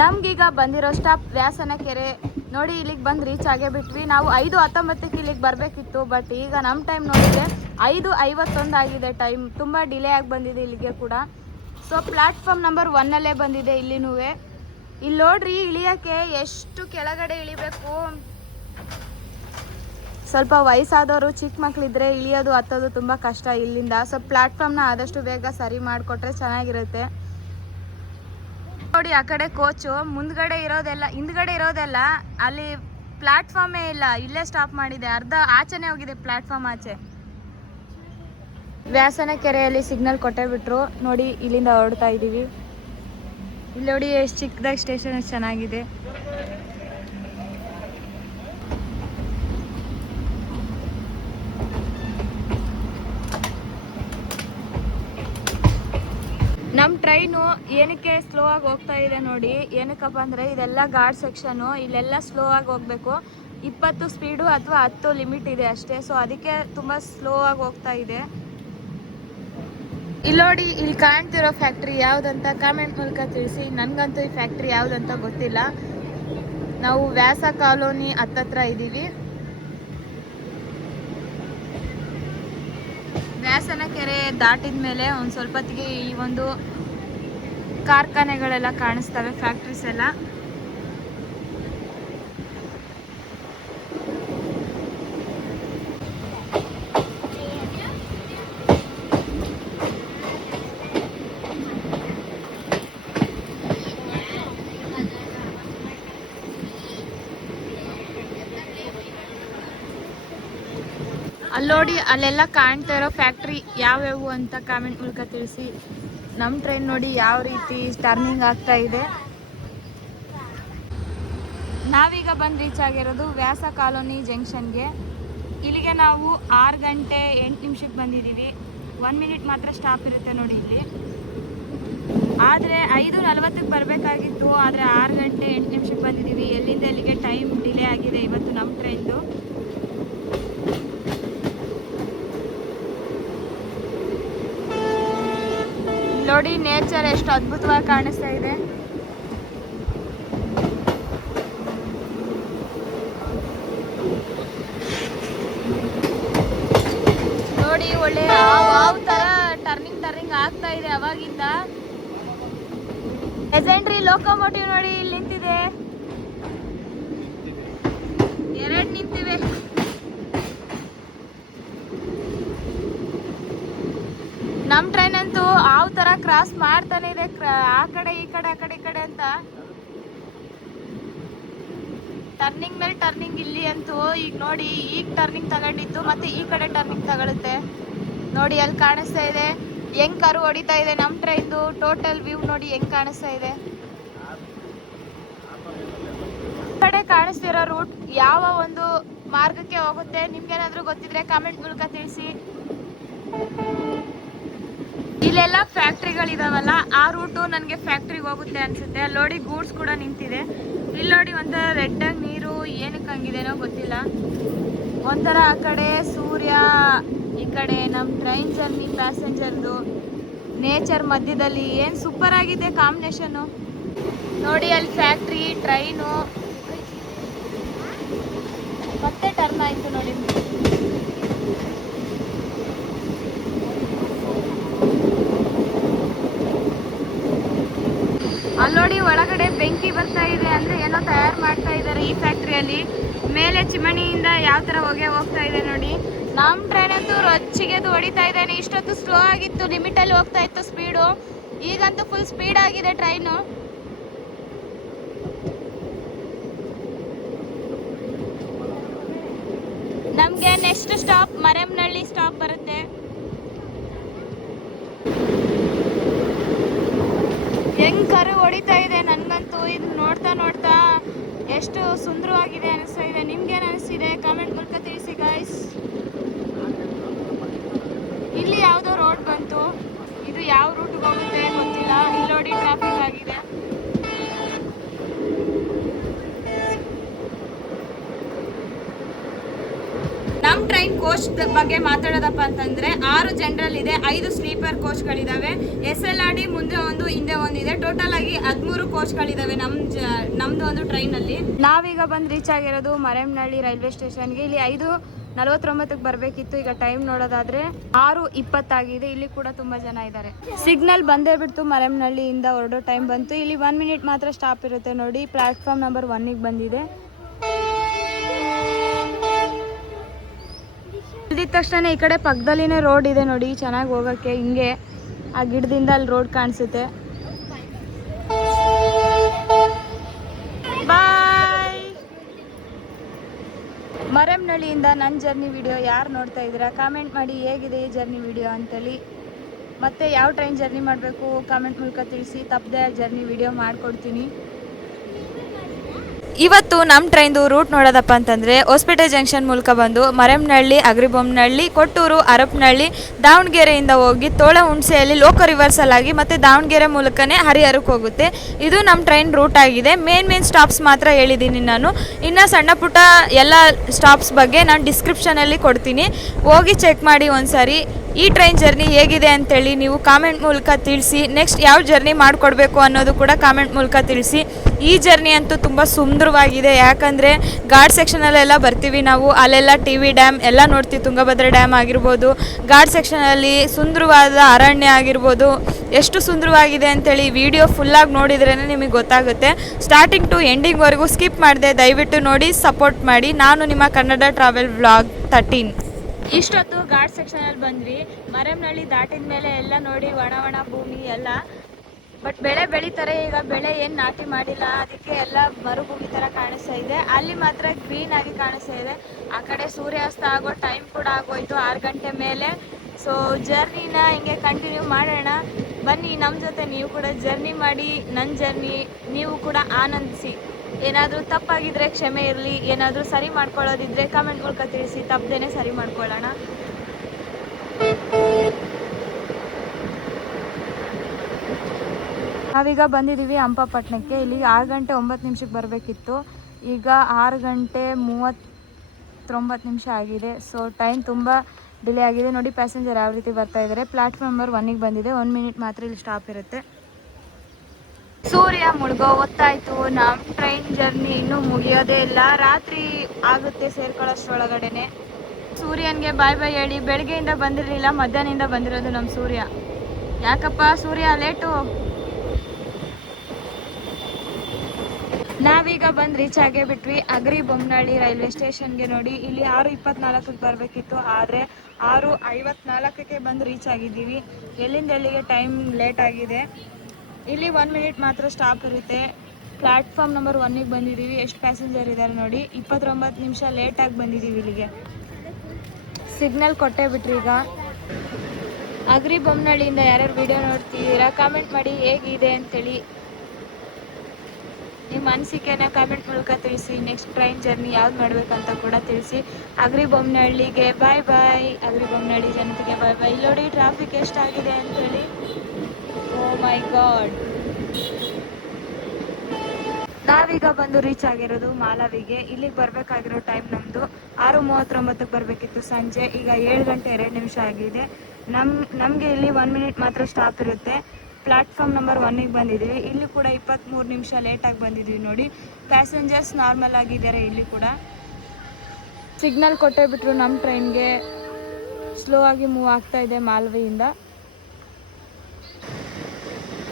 ನಮ್ಗೀಗ ಬಂದಿರೋ ಸ್ಟಾಪ್ ವ್ಯಾಸನ ಕೆರೆ ನೋಡಿ. ಇಲ್ಲಿಗೆ ಬಂದು ರೀಚ್ ಆಗೇ ಬಿಟ್ವಿ. ನಾವು 5:19ಕ್ಕೆ ಇಲ್ಲಿಗೆ ಬರಬೇಕಿತ್ತು, ಬಟ್ ಈಗ ನಮ್ಮ ಟೈಮ್ ನೋಡಿದರೆ 5:51 ಆಗಿದೆ ಟೈಮ್. ತುಂಬ ಡಿಲೇ ಆಗಿ ಬಂದಿದೆ ಇಲ್ಲಿಗೆ ಕೂಡ. ಸೊ ಪ್ಲ್ಯಾಟ್ಫಾರ್ಮ್ ನಂಬರ್ 1ಅಲ್ಲೇ ಬಂದಿದೆ ಇಲ್ಲಿನೂ. ಇಲ್ಲಿ ನೋಡ್ರಿ, ಇಳಿಯೋಕ್ಕೆ ಎಷ್ಟು ಕೆಳಗಡೆ ಇಳಿಬೇಕು. ಸ್ವಲ್ಪ ವಯಸ್ಸಾದವರು ಚಿಕ್ಕ ಮಕ್ಕಳಿದ್ರೆ ಇಳಿಯೋದು ಹತ್ತೋದು ತುಂಬ ಕಷ್ಟ ಇಲ್ಲಿಂದ. ಸೊ ಪ್ಲ್ಯಾಟ್ಫಾರ್ಮ್ನ ಆದಷ್ಟು ಬೇಗ ಸರಿ ಮಾಡಿಕೊಟ್ರೆ ಚೆನ್ನಾಗಿರುತ್ತೆ. ನೋಡಿ ಆ ಕಡೆ ಕೋಚು, ಹಿಂದ್ಗಡೆ ಇರೋದೆಲ್ಲ ಅಲ್ಲಿ ಪ್ಲಾಟ್ಫಾರ್ಮೇ ಇಲ್ಲ, ಇಲ್ಲೇ ಸ್ಟಾಪ್ ಮಾಡಿದೆ. ಅರ್ಧ ಆಚೆನೇ ಹೋಗಿದೆ ಪ್ಲಾಟ್ಫಾರ್ಮ್ ಆಚೆ. ವ್ಯಾಸನ ಕೆರೆಯಲ್ಲಿ ಸಿಗ್ನಲ್ ಕೊಟ್ಟೇ ಬಿಟ್ರು ನೋಡಿ. ಇಲ್ಲಿಂದ ಹೊರಡ್ತಾ ಇದ್ದೀವಿ. ಇಲ್ಲಿ ನೋಡಿ ಎಷ್ಟು ಚಿಕ್ಕದಾಗಿ ಸ್ಟೇಷನ್, ಎಷ್ಟು ಚೆನ್ನಾಗಿದೆ. ನಮ್ಮ ಟ್ರೈನು ಏನಕ್ಕೆ ಸ್ಲೋ ಆಗಿ ಹೋಗ್ತಾ ಇದೆ ನೋಡಿ. ಏನಕ್ಕಪ್ಪ ಅಂದರೆ ಇದೆಲ್ಲ ಘಾಟ್ ಸೆಕ್ಷನು, ಇಲ್ಲೆಲ್ಲ ಸ್ಲೋ ಆಗಿ ಹೋಗಬೇಕು. 20 ಸ್ಪೀಡು ಅಥವಾ 10 ಲಿಮಿಟ್ ಇದೆ ಅಷ್ಟೇ. ಸೊ ಅದಕ್ಕೆ ತುಂಬ ಸ್ಲೋ ಆಗಿ ಹೋಗ್ತಾ ಇದೆ. ಇಲ್ಲಿ ನೋಡಿ, ಇಲ್ಲಿ ಕಾಣ್ತಿರೋ ಫ್ಯಾಕ್ಟ್ರಿ ಯಾವುದಂತ ಕಾಮೆಂಟ್ ಮೂಲಕ ತಿಳಿಸಿ. ನನಗಂತೂ ಈ ಫ್ಯಾಕ್ಟ್ರಿ ಯಾವುದಂತ ಗೊತ್ತಿಲ್ಲ. ನಾವು ವ್ಯಾಸ ಕಾಲೋನಿ ಹತ್ತತ್ರ ಇದ್ದೀವಿ. ವ್ಯಾಸನ ಕೆರೆ ದಾಟಿದ ಮೇಲೆ ಒಂದು ಸ್ವಲ್ಪ ಹೊತ್ತಿಗೆ ಈ ಒಂದು ಕಾರ್ಖಾನೆಗಳೆಲ್ಲ ಕಾಣಿಸ್ತವೆ, ಫ್ಯಾಕ್ಟ್ರೀಸ್ ಎಲ್ಲ. ಅಲ್ಲಿ ನೋಡಿ ಅಲ್ಲೆಲ್ಲ ಕಾಣ್ತಾ ಇರೋ ಫ್ಯಾಕ್ಟ್ರಿ ಯಾವ್ಯಾವು ಅಂತ ಕಾಮೆಂಟ್ ಮೂಲಕ ತಿಳಿಸಿ. ನಮ್ಮ ಟ್ರೈನ್ ನೋಡಿ ಯಾವ ರೀತಿ ಟರ್ನಿಂಗ್ ಆಗ್ತಾ ಇದೆ. ನಾವೀಗ ಬಂದು ರೀಚ್ ಆಗಿರೋದು ವ್ಯಾಸ ಕಾಲೋನಿ ಜಂಕ್ಷನ್ಗೆ. ಇಲ್ಲಿಗೆ ನಾವು 6 ಗಂಟೆ 8 ನಿಮಿಷಕ್ಕೆ ಬಂದಿದ್ದೀವಿ. 1 ಮಿನಿಟ್ ಮಾತ್ರ ಸ್ಟಾಪ್ ಇರುತ್ತೆ ನೋಡಿ ಇಲ್ಲಿ. ಆದರೆ 5:40ಕ್ಕೆ ಬರಬೇಕಾಗಿತ್ತು, ಆದರೆ 6 ಗಂಟೆ 8 ನಿಮಿಷಕ್ಕೆ ಬಂದಿದ್ದೀವಿ. ಎಲ್ಲಿಂದ ಎಲ್ಲಿಗೆ ಟೈಮ್ ಡಿಲೇ ಆಗಿದೆ ಇವತ್ತು ನಮ್ಮ ಟ್ರೈನ್ದು. ನೋಡಿ ನೇಚರ್ ಎಷ್ಟು ಅದ್ಭುತವಾಗಿ ಕಾಣಿಸ್ತಾ ಇದೆ. ನೋಡಿ ಒಳ್ಳೆ ಹಾವ್ ತರ ಟರ್ನಿಂಗ್ ಆಗ್ತಾ ಇದೆ ಅವಾಗಿಂದ. ಲೆಜೆಂಡ್ರಿ ಲೋಕೋಮೋಟಿವ್ ನೋಡಿ ಇಲ್ಲಿ ನಿಂತಿದೆ, 2 ನಿಂತಿವೆ. ನಮ್ಮ ಟ್ರೈನ್ ಅಂತೂ ಹಾವ್ ತರ ಕ್ರಾಸ್ ಮಾಡ್ತಾನೆ ಇದೆ, ಆ ಕಡೆ ಈ ಕಡೆ ಆ ಕಡೆ ಈ ಕಡೆ ಅಂತ. ಟರ್ನಿಂಗ್ ಮೇಲೆ ಟರ್ನಿಂಗ್ ಇಲ್ಲಿ ಅಂತೂ. ಈಗ ನೋಡಿ ಈಗ ಟರ್ನಿಂಗ್ ತಗೊಂಡಿತ್ತು, ಮತ್ತೆ ಈ ಕಡೆ ಟರ್ನಿಂಗ್ ತಗೊಳುತ್ತೆ ನೋಡಿ. ಅಲ್ಲಿ ಕಾಣಿಸ್ತಾ ಇದೆ ಹೆಂಗ್ ಕರು ಹೊಡಿತಾ ಇದೆ ನಮ್ಮ ಟ್ರೈನ್ದು. ಟೋಟಲ್ ವ್ಯೂ ನೋಡಿ ಹೆಂಗ್ ಕಾಣಿಸ್ತಾ ಇದೆ. ಕಡೆ ಕಾಣಿಸ್ತಿರೋ ರೂಟ್ ಯಾವ ಒಂದು ಮಾರ್ಗಕ್ಕೆ ಹೋಗುತ್ತೆ, ನಿಮ್ಗೇನಾದ್ರೂ ಗೊತ್ತಿದ್ರೆ ಕಾಮೆಂಟ್ ಮೂಲಕ ತಿಳಿಸಿ. ಇಲ್ಲೆಲ್ಲ ಫ್ಯಾಕ್ಟ್ರಿಗಳಿದಾವಲ್ಲ, ಆ ರೂಟು ನನಗೆ ಫ್ಯಾಕ್ಟ್ರಿಗೆ ಹೋಗುತ್ತೆ ಅನ್ಸುತ್ತೆ. ಅಲ್ಲಿ ನೋಡಿ ಗೂಡ್ಸ್ ಕೂಡ ನಿಂತಿದೆ. ಇಲ್ಲಿ ನೋಡಿ ಒಂಥರ ರೆಡ್ ಆಗಿ ನೀರು ಏನಕ್ಕೆ ಹಂಗಿದೆನೋ ಗೊತ್ತಿಲ್ಲ. ಒಂಥರ ಆ ಕಡೆ ಸೂರ್ಯ, ಈ ಕಡೆ ನಮ್ಮ ಟ್ರೈನ್ ಜರ್ನಿ ಪ್ಯಾಸೆಂಜರ್ದು, ನೇಚರ್ ಮಧ್ಯದಲ್ಲಿ ಏನು ಸೂಪರ್ ಆಗಿದೆ ಕಾಂಬಿನೇಷನ್ನು ನೋಡಿ. ಅಲ್ಲಿ ಫ್ಯಾಕ್ಟ್ರಿ, ಟ್ರೈನು, ಮತ್ತೆ ಟರ್ನ್ ಆಯಿತು ನೋಡಿ. ಅಲ್ಲಿ ನೋಡಿ ಒಳಗಡೆ ಬೆಂಕಿ ಬರ್ತಾ ಇದೆ, ಅಂದರೆ ಏನೋ ತಯಾರು ಮಾಡ್ತಾ ಇದ್ದಾರೆ ಈ ಫ್ಯಾಕ್ಟ್ರಿಯಲ್ಲಿ. ಮೇಲೆ ಚಿಮಣಿಯಿಂದ ಯಾವ ಥರ ಹೊಗೆ ಹೋಗ್ತಾ ಇದೆ ನೋಡಿ. ನಮ್ಮ ಟ್ರೈನ್ ಅಂತೂ ರೊಚ್ಚಿಗೆದು ಹೊಡಿತಾ ಇದ್ದಾನೆ. ಇಷ್ಟೊತ್ತು ಸ್ಲೋ ಆಗಿತ್ತು, ಲಿಮಿಟಲ್ಲಿ ಹೋಗ್ತಾ ಇತ್ತು ಸ್ಪೀಡು. ಈಗಂತೂ ಫುಲ್ ಸ್ಪೀಡ್ ಆಗಿದೆ ಟ್ರೈನು. ನಮಗೆ ನೆಕ್ಸ್ಟ್ ಸ್ಟಾಪ್ ಮರೆಮ್ನಳ್ಳಿ ಸ್ಟಾಪ್ ಬರುತ್ತೆ. ಹೆಂಗ್ ಕರು ಹೊಡಿತಾ ಇದೆ, ನನಗಂತೂ ಇದು ನೋಡ್ತಾ ನೋಡ್ತಾ ಎಷ್ಟು ಸುಂದರವಾಗಿದೆ ಅನಿಸ್ತಾ ಇದೆ. ನಿಮ್ಗೇನು ಅನಿಸ್ತಿದೆ ಕಾಮೆಂಟ್ ಮೂಲಕ ತಿಳಿಸಿ ಗಾಯ್ಸ್. ಇಲ್ಲಿ ಯಾವುದೋ ರೋಡ್ ಬಂತು, ಇದು ಯಾವ ರೂಟ್ಗೆ ಹೋಗುತ್ತೆ ಗೊತ್ತಿಲ್ಲ. ಇಲ್ಲಿ ನೋಡಿ ಟ್ರಾಫಿಕ್ ಆಗಿದೆ. ನಮ್ಮ ಟ್ರೈನ್ ಕೋಚ್ ಬಗ್ಗೆ ಮಾತಾಡೋದಪ್ಪ ಅಂತಂದ್ರೆ 6 ಜನರಲ್ ಇದೆ, 5 ಸ್ಲೀಪರ್ ಕೋಚ್ಗಳಿದಾವೆ. SLRD ಮುಂದೆ ಒಂದು ಹಿಂದೆ ಒಂದಿದೆ. ಟೋಟಲ್ ಆಗಿ 13 ಕೋಚ್ಗಳಿದಾವೆ ನಮ್ದು ಒಂದು ಟ್ರೈನಲ್ಲಿ. ನಾವೀಗ ಬಂದು ರೀಚ್ ಆಗಿರೋದು ಮರೆಮ್ನಳ್ಳಿ ರೈಲ್ವೆ ಸ್ಟೇಷನ್ಗೆ. ಇಲ್ಲಿ 5:49ಕ್ಕೆ ಬರಬೇಕಿತ್ತು. ಈಗ ಟೈಮ್ ನೋಡೋದಾದ್ರೆ 6:20 ಆಗಿದೆ. ಇಲ್ಲಿ ಕೂಡ ತುಂಬಾ ಜನ ಇದ್ದಾರೆ. ಸಿಗ್ನಲ್ ಬಂದೇ ಬಿಡ್ತು, ಮರೆಮ್ನಳ್ಳಿಯಿಂದ ಹೊರಡೋ ಟೈಮ್ ಬಂತು. ಇಲ್ಲಿ 1 ಮಿನಿಟ್ ಮಾತ್ರ ಸ್ಟಾಪ್ ಇರುತ್ತೆ ನೋಡಿ. ಪ್ಲಾಟ್ಫಾರ್ಮ್ ನಂಬರ್ 1ಗೆ ಬಂದಿದೆ. ಇಳಿದ ತಕ್ಷಣ ಈ ಕಡೆ ಪಕ್ಕದಲ್ಲಿನೇ ರೋಡ್ ಇದೆ ನೋಡಿ, ಚೆನ್ನಾಗಿ ಹೋಗೋಕ್ಕೆ. ಹಿಂಗೆ ಆ ಗಿಡದಿಂದ ಅಲ್ಲಿ ರೋಡ್ ಕಾಣಿಸುತ್ತೆ. ಬಾಯ್. ಮರೆಮ್ನಳ್ಳಿಯಿಂದ ನನ್ನ ಜರ್ನಿ ವಿಡಿಯೋ ಯಾರು ನೋಡ್ತಾ ಇದ್ದೀರಾ ಕಾಮೆಂಟ್ ಮಾಡಿ, ಹೇಗಿದೆ ಈ ಜರ್ನಿ ವಿಡಿಯೋ ಅಂತೇಳಿ. ಮತ್ತು ಯಾವ ಟ್ರೈನ್ ಜರ್ನಿ ಮಾಡಬೇಕು ಕಾಮೆಂಟ್ ಮೂಲಕ ತಿಳಿಸಿ, ತಪ್ಪದೆ ಜರ್ನಿ ವಿಡಿಯೋ ಮಾಡಿಕೊಡ್ತೀನಿ. ಇವತ್ತು ನಮ್ಮ ಟ್ರೈನ್ದು ರೂಟ್ ನೋಡೋದಪ್ಪ ಅಂತಂದರೆ ಹೊಸಪೇಟೆ ಜಂಕ್ಷನ್ ಮೂಲಕ ಬಂದು ಮರೆಮ್ನಳ್ಳಿ, ಅಗ್ರಿಬೊಮ್ಮನಹಳ್ಳಿ, ಕೊಟ್ಟೂರು, ಹರಪನಹಳ್ಳಿ, ದಾವಣಗೆರೆಯಿಂದ ಹೋಗಿ ತೋಳ ಹುಣಸೆಯಲ್ಲಿ ಲೋಕೋ ರಿವರ್ಸಲ್ ಆಗಿ ಮತ್ತು ದಾವಣಗೆರೆ ಮೂಲಕನೇ ಹರಿಹರಕ್ಕೆ ಹೋಗುತ್ತೆ. ಇದು ನಮ್ಮ ಟ್ರೈನ್ ರೂಟ್ ಆಗಿದೆ. ಮೇನ್ ಸ್ಟಾಪ್ಸ್ ಮಾತ್ರ ಹೇಳಿದ್ದೀನಿ ನಾನು. ಇನ್ನು ಸಣ್ಣ ಪುಟ್ಟ ಎಲ್ಲ ಸ್ಟಾಪ್ಸ್ ಬಗ್ಗೆ ನಾನು ಡಿಸ್ಕ್ರಿಪ್ಷನಲ್ಲಿ ಕೊಡ್ತೀನಿ, ಹೋಗಿ ಚೆಕ್ ಮಾಡಿ ಒಂದ್ಸಾರಿ. ಈ ಟ್ರೈನ್ ಜರ್ನಿ ಹೇಗಿದೆ ಅಂತೇಳಿ ನೀವು ಕಾಮೆಂಟ್ ಮೂಲಕ ತಿಳಿಸಿ. ನೆಕ್ಸ್ಟ್ ಯಾವ ಜರ್ನಿ ಮಾಡಿಕೊಡ್ಬೇಕು ಅನ್ನೋದು ಕೂಡ ಕಾಮೆಂಟ್ ಮೂಲಕ ತಿಳಿಸಿ. ಈ ಜರ್ನಿ ಅಂತೂ ತುಂಬ ಸುಂದರವಾಗಿದೆ, ಯಾಕಂದರೆ ಘಾಟ್ ಸೆಕ್ಷನಲ್ಲೆಲ್ಲ ಬರ್ತೀವಿ ನಾವು. ಅಲ್ಲೆಲ್ಲ TV ಡ್ಯಾಮ್ ಎಲ್ಲ ನೋಡ್ತೀವಿ, ತುಂಗಭದ್ರಾ ಡ್ಯಾಮ್ ಆಗಿರ್ಬೋದು. ಘಾಟ್ ಸೆಕ್ಷನಲ್ಲಿ ಸುಂದರವಾದ ಅರಣ್ಯ ಆಗಿರ್ಬೋದು. ಎಷ್ಟು ಸುಂದರವಾಗಿದೆ ಅಂತೇಳಿ ವಿಡಿಯೋ ಫುಲ್ಲಾಗಿ ನೋಡಿದ್ರೇ ನಿಮಗೆ ಗೊತ್ತಾಗುತ್ತೆ. ಸ್ಟಾರ್ಟಿಂಗ್ ಟು ಎಂಡಿಂಗ್ವರೆಗೂ ಸ್ಕಿಪ್ ಮಾಡಿದೆ, ದಯವಿಟ್ಟು ನೋಡಿ ಸಪೋರ್ಟ್ ಮಾಡಿ. ನಾನು ನಿಮ್ಮ ಕನ್ನಡ ಟ್ರಾವೆಲ್ ವ್ಲಾಗ್ 13. ಇಷ್ಟೊತ್ತು ಘಾಟ್ ಸೆಕ್ಷನಲ್ಲಿ ಬಂದ್ವಿ. ಮರೆಮ್ನಳ್ಳಿ ದಾಟಿದ ಮೇಲೆ ಎಲ್ಲ ನೋಡಿ ಒಣ ಭೂಮಿ ಎಲ್ಲ. ಬಟ್ ಬೆಳೆ ಬೆಳೀತಾರೆ. ಈಗ ಬೆಳೆ ಏನು ನಾಟಿ ಮಾಡಿಲ್ಲ, ಅದಕ್ಕೆ ಎಲ್ಲ ಮರುಭೂಮಿ ಥರ ಕಾಣಿಸ್ತಾ ಇದೆ. ಅಲ್ಲಿ ಮಾತ್ರ ಗ್ರೀನ್ ಆಗಿ ಕಾಣಿಸ್ತಾ ಇದೆ. ಆ ಕಡೆ ಸೂರ್ಯಾಸ್ತ ಆಗೋ ಟೈಮ್ ಕೂಡ ಆಗೋಯ್ತು, 6 ಗಂಟೆ ಮೇಲೆ. ಸೊ ಜರ್ನಿನ ಹಿಂಗೆ ಕಂಟಿನ್ಯೂ ಮಾಡೋಣ ಬನ್ನಿ. ನಮ್ಮ ಜೊತೆ ನೀವು ಕೂಡ ಜರ್ನಿ ಮಾಡಿ, ನನ್ನ ಜರ್ನಿ ನೀವು ಕೂಡ ಆನಂದಿಸಿ. ಏನಾದರೂ ತಪ್ಪಾಗಿದ್ದರೆ ಕ್ಷಮೆ ಇರಲಿ, ಏನಾದರೂ ಸರಿ ಮಾಡ್ಕೊಳ್ಳೋದಿದ್ರೆ ಕಮೆಂಟ್ ಮೂಲಕ ತಿಳಿಸಿ, ತಪ್ಪದೇನೆ ಸರಿ ಮಾಡ್ಕೊಳ್ಳೋಣ. ನಾವೀಗ ಬಂದಿದ್ದೀವಿ ಹಂಪಪಟ್ಟಣಕ್ಕೆ. ಇಲ್ಲಿಗೆ 6 ಗಂಟೆ 9 ನಿಮಿಷಕ್ಕೆ ಬರಬೇಕಿತ್ತು. ಈಗ 6 ಗಂಟೆ 39 ನಿಮಿಷ ಆಗಿದೆ. ಸೊ ಟೈಮ್ ತುಂಬ ಡಿಲೇ ಆಗಿದೆ. ನೋಡಿ ಪ್ಯಾಸೆಂಜರ್ ಯಾವ ರೀತಿ ಬರ್ತಾ ಇದ್ದಾರೆ. ಪ್ಲಾಟ್ಫಾರ್ಮ್ ನಂಬರ್ 1ಗೆ ಬಂದಿದೆ. 1 ಮಿನಿಟ್ ಮಾತ್ರ ಇಲ್ಲಿ ಸ್ಟಾಪ್ ಇರುತ್ತೆ. ಸೂರ್ಯ ಮುಳುಗೋ ಹೊತ್ತಾಯಿತು. ನಮ್ಮ ಟ್ರೈನ್ ಜರ್ನಿ ಇನ್ನೂ ಮುಗಿಯೋದೇ ಇಲ್ಲ, ರಾತ್ರಿ ಆಗುತ್ತೆ ಸೇರ್ಕೊಳ್ಳೋಷ್ಟ್ರೊಳಗಡೆನೆ. ಸೂರ್ಯನಿಗೆ ಬಾಯ್ ಬಾಯ್ ಹೇಳಿ. ಬೆಳಗ್ಗೆಯಿಂದ ಬಂದಿರಲಿಲ್ಲ, ಮಧ್ಯಾಹ್ನದಿಂದ ಬಂದಿರೋದು ನಮ್ಮ ಸೂರ್ಯ. ಯಾಕಪ್ಪ ಸೂರ್ಯ ಲೇಟು? ನಾವೀಗ ಬಂದು ರೀಚ್ ಆಗೇ ಬಿಟ್ವಿ ಅಗ್ರಿ ಬೊಮ್ಮನಹಳ್ಳಿ ರೈಲ್ವೆ ಸ್ಟೇಷನ್ಗೆ. ನೋಡಿ ಇಲ್ಲಿ 6:24ಕ್ಕೆ ಬರಬೇಕಿತ್ತು, ಆದರೆ 6:54ಕ್ಕೆ ಬಂದು ರೀಚ್ ಆಗಿದ್ದೀವಿ. ಎಲ್ಲಿಂದ ಎಲ್ಲಿಗೆ ಟೈಮ್ ಲೇಟ್ ಆಗಿದೆ. ಇಲ್ಲಿ 1 ಮಿನಿಟ್ ಮಾತ್ರ ಸ್ಟಾಪ್ ಇರುತ್ತೆ. ಪ್ಲ್ಯಾಟ್ಫಾರ್ಮ್ ನಂಬರ್ 1ಗೆ ಬಂದಿದ್ದೀವಿ. ಎಷ್ಟು ಪ್ಯಾಸೆಂಜರ್ ಇದ್ದಾರೆ ನೋಡಿ. 29 ನಿಮಿಷ ಲೇಟಾಗಿ ಬಂದಿದ್ದೀವಿ ಇಲ್ಲಿಗೆ. ಸಿಗ್ನಲ್ ಕೊಟ್ಟೇ ಬಿಟ್ರಿ. ಈಗ ಅಗ್ರಿ ಬೊಮ್ಮನಹಳ್ಳಿಯಿಂದ ಯಾರ್ಯಾರು ವಿಡಿಯೋ ನೋಡ್ತಿದ್ದೀರಾ ಕಾಮೆಂಟ್ ಮಾಡಿ ಹೇಗಿದೆ ಅಂತೇಳಿ. ನಿಮ್ಮ ಅನಿಸಿಕೆನ ಕಾಮೆಂಟ್ ಮೂಲಕ ತಿಳಿಸಿ. ನೆಕ್ಸ್ಟ್ ಟ್ರೈನ್ ಜರ್ನಿ ಯಾವ್ದು ಮಾಡಬೇಕಂತ ಕೂಡ ತಿಳಿಸಿ. ಅಗ್ರಿ ಬೊಮ್ಮನಹಳ್ಳಿಗೆ ಬಾಯ್ ಬಾಯ್. ಅಗ್ರಿ ಬೊಮ್ಮನಹಳ್ಳಿ ಜನತೆಗೆ ಬಾಯ್ ಬಾಯ್. ಇಲ್ಲಿ ನೋಡಿ ಟ್ರಾಫಿಕ್ ಎಷ್ಟಾಗಿದೆ ಅಂತೇಳಿ. ಓ ಮೈ ಗಾಡ್. ನಾವೀಗ ಬಂದು ರೀಚ್ ಆಗಿರೋದು ಮಾಲವಿಗೆ. ಇಲ್ಲಿಗೆ ಬರಬೇಕಾಗಿರೋ ಟೈಮ್ ನಮ್ಮದು 6:39ಕ್ಕೆ ಬರಬೇಕಿತ್ತು ಸಂಜೆ. ಈಗ 7 ಗಂಟೆ 2 ನಿಮಿಷ ಆಗಿದೆ. ನಮಗೆ ಇಲ್ಲಿ 1 ಮಿನಿಟ್ ಮಾತ್ರ ಸ್ಟಾಪ್ ಇರುತ್ತೆ. ಪ್ಲ್ಯಾಟ್ಫಾರ್ಮ್ ನಂಬರ್ 1ಗೆ ಬಂದಿದ್ದೀವಿ. ಇಲ್ಲಿ ಕೂಡ 23 ನಿಮಿಷ ಲೇಟಾಗಿ ಬಂದಿದ್ದೀವಿ. ನೋಡಿ ಪ್ಯಾಸೆಂಜರ್ಸ್ ನಾರ್ಮಲ್ ಆಗಿದ್ದಾರೆ. ಇಲ್ಲಿ ಕೂಡ ಸಿಗ್ನಲ್ ಕೊಟ್ಟೇ ಬಿಟ್ಟರು. ನಮ್ಮ ಟ್ರೈನ್ಗೆ ಸ್ಲೋ ಆಗಿ ಮೂವ್ ಆಗ್ತಾ ಇದೆ ಮಾಲ್ವಿಯಿಂದ.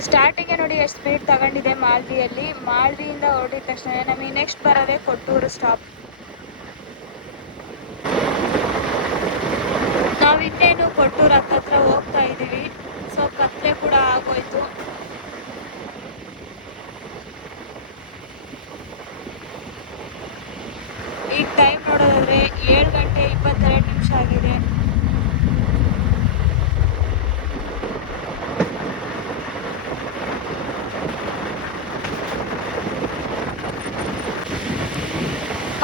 ಸ್ಟಾರ್ಟಿಂಗ್ಗೆ ನೋಡಿ ಎಷ್ಟು ಸ್ಪೀಡ್ ತಗೊಂಡಿದೆ ಮಾಲ್ವಿಯಲ್ಲಿ. ಮಾಲ್ವಿಯಿಂದ ಹೊರಟಿದ ತಕ್ಷಣ ನಮಗೆ ನೆಕ್ಸ್ಟ್ ಬರೋದೇ ಕೊಟ್ಟೂರು ಸ್ಟಾಪ್. ನಾವು ಇನ್ನೇನು ಕೊಟ್ಟೂರು ಹತ್ತತ್ರ ಹೋಗ್ತಾ ಇದ್ದೀವಿ. ಸೊ ಕತ್ಲೆ ಕೂಡ ಆಗೋಯ್ತು. ಈಗ ಟೈಮ್ ನೋಡೋದಾದ್ರೆ 7 ಗಂಟೆ 22 ನಿಮಿಷ ಆಗಿದೆ.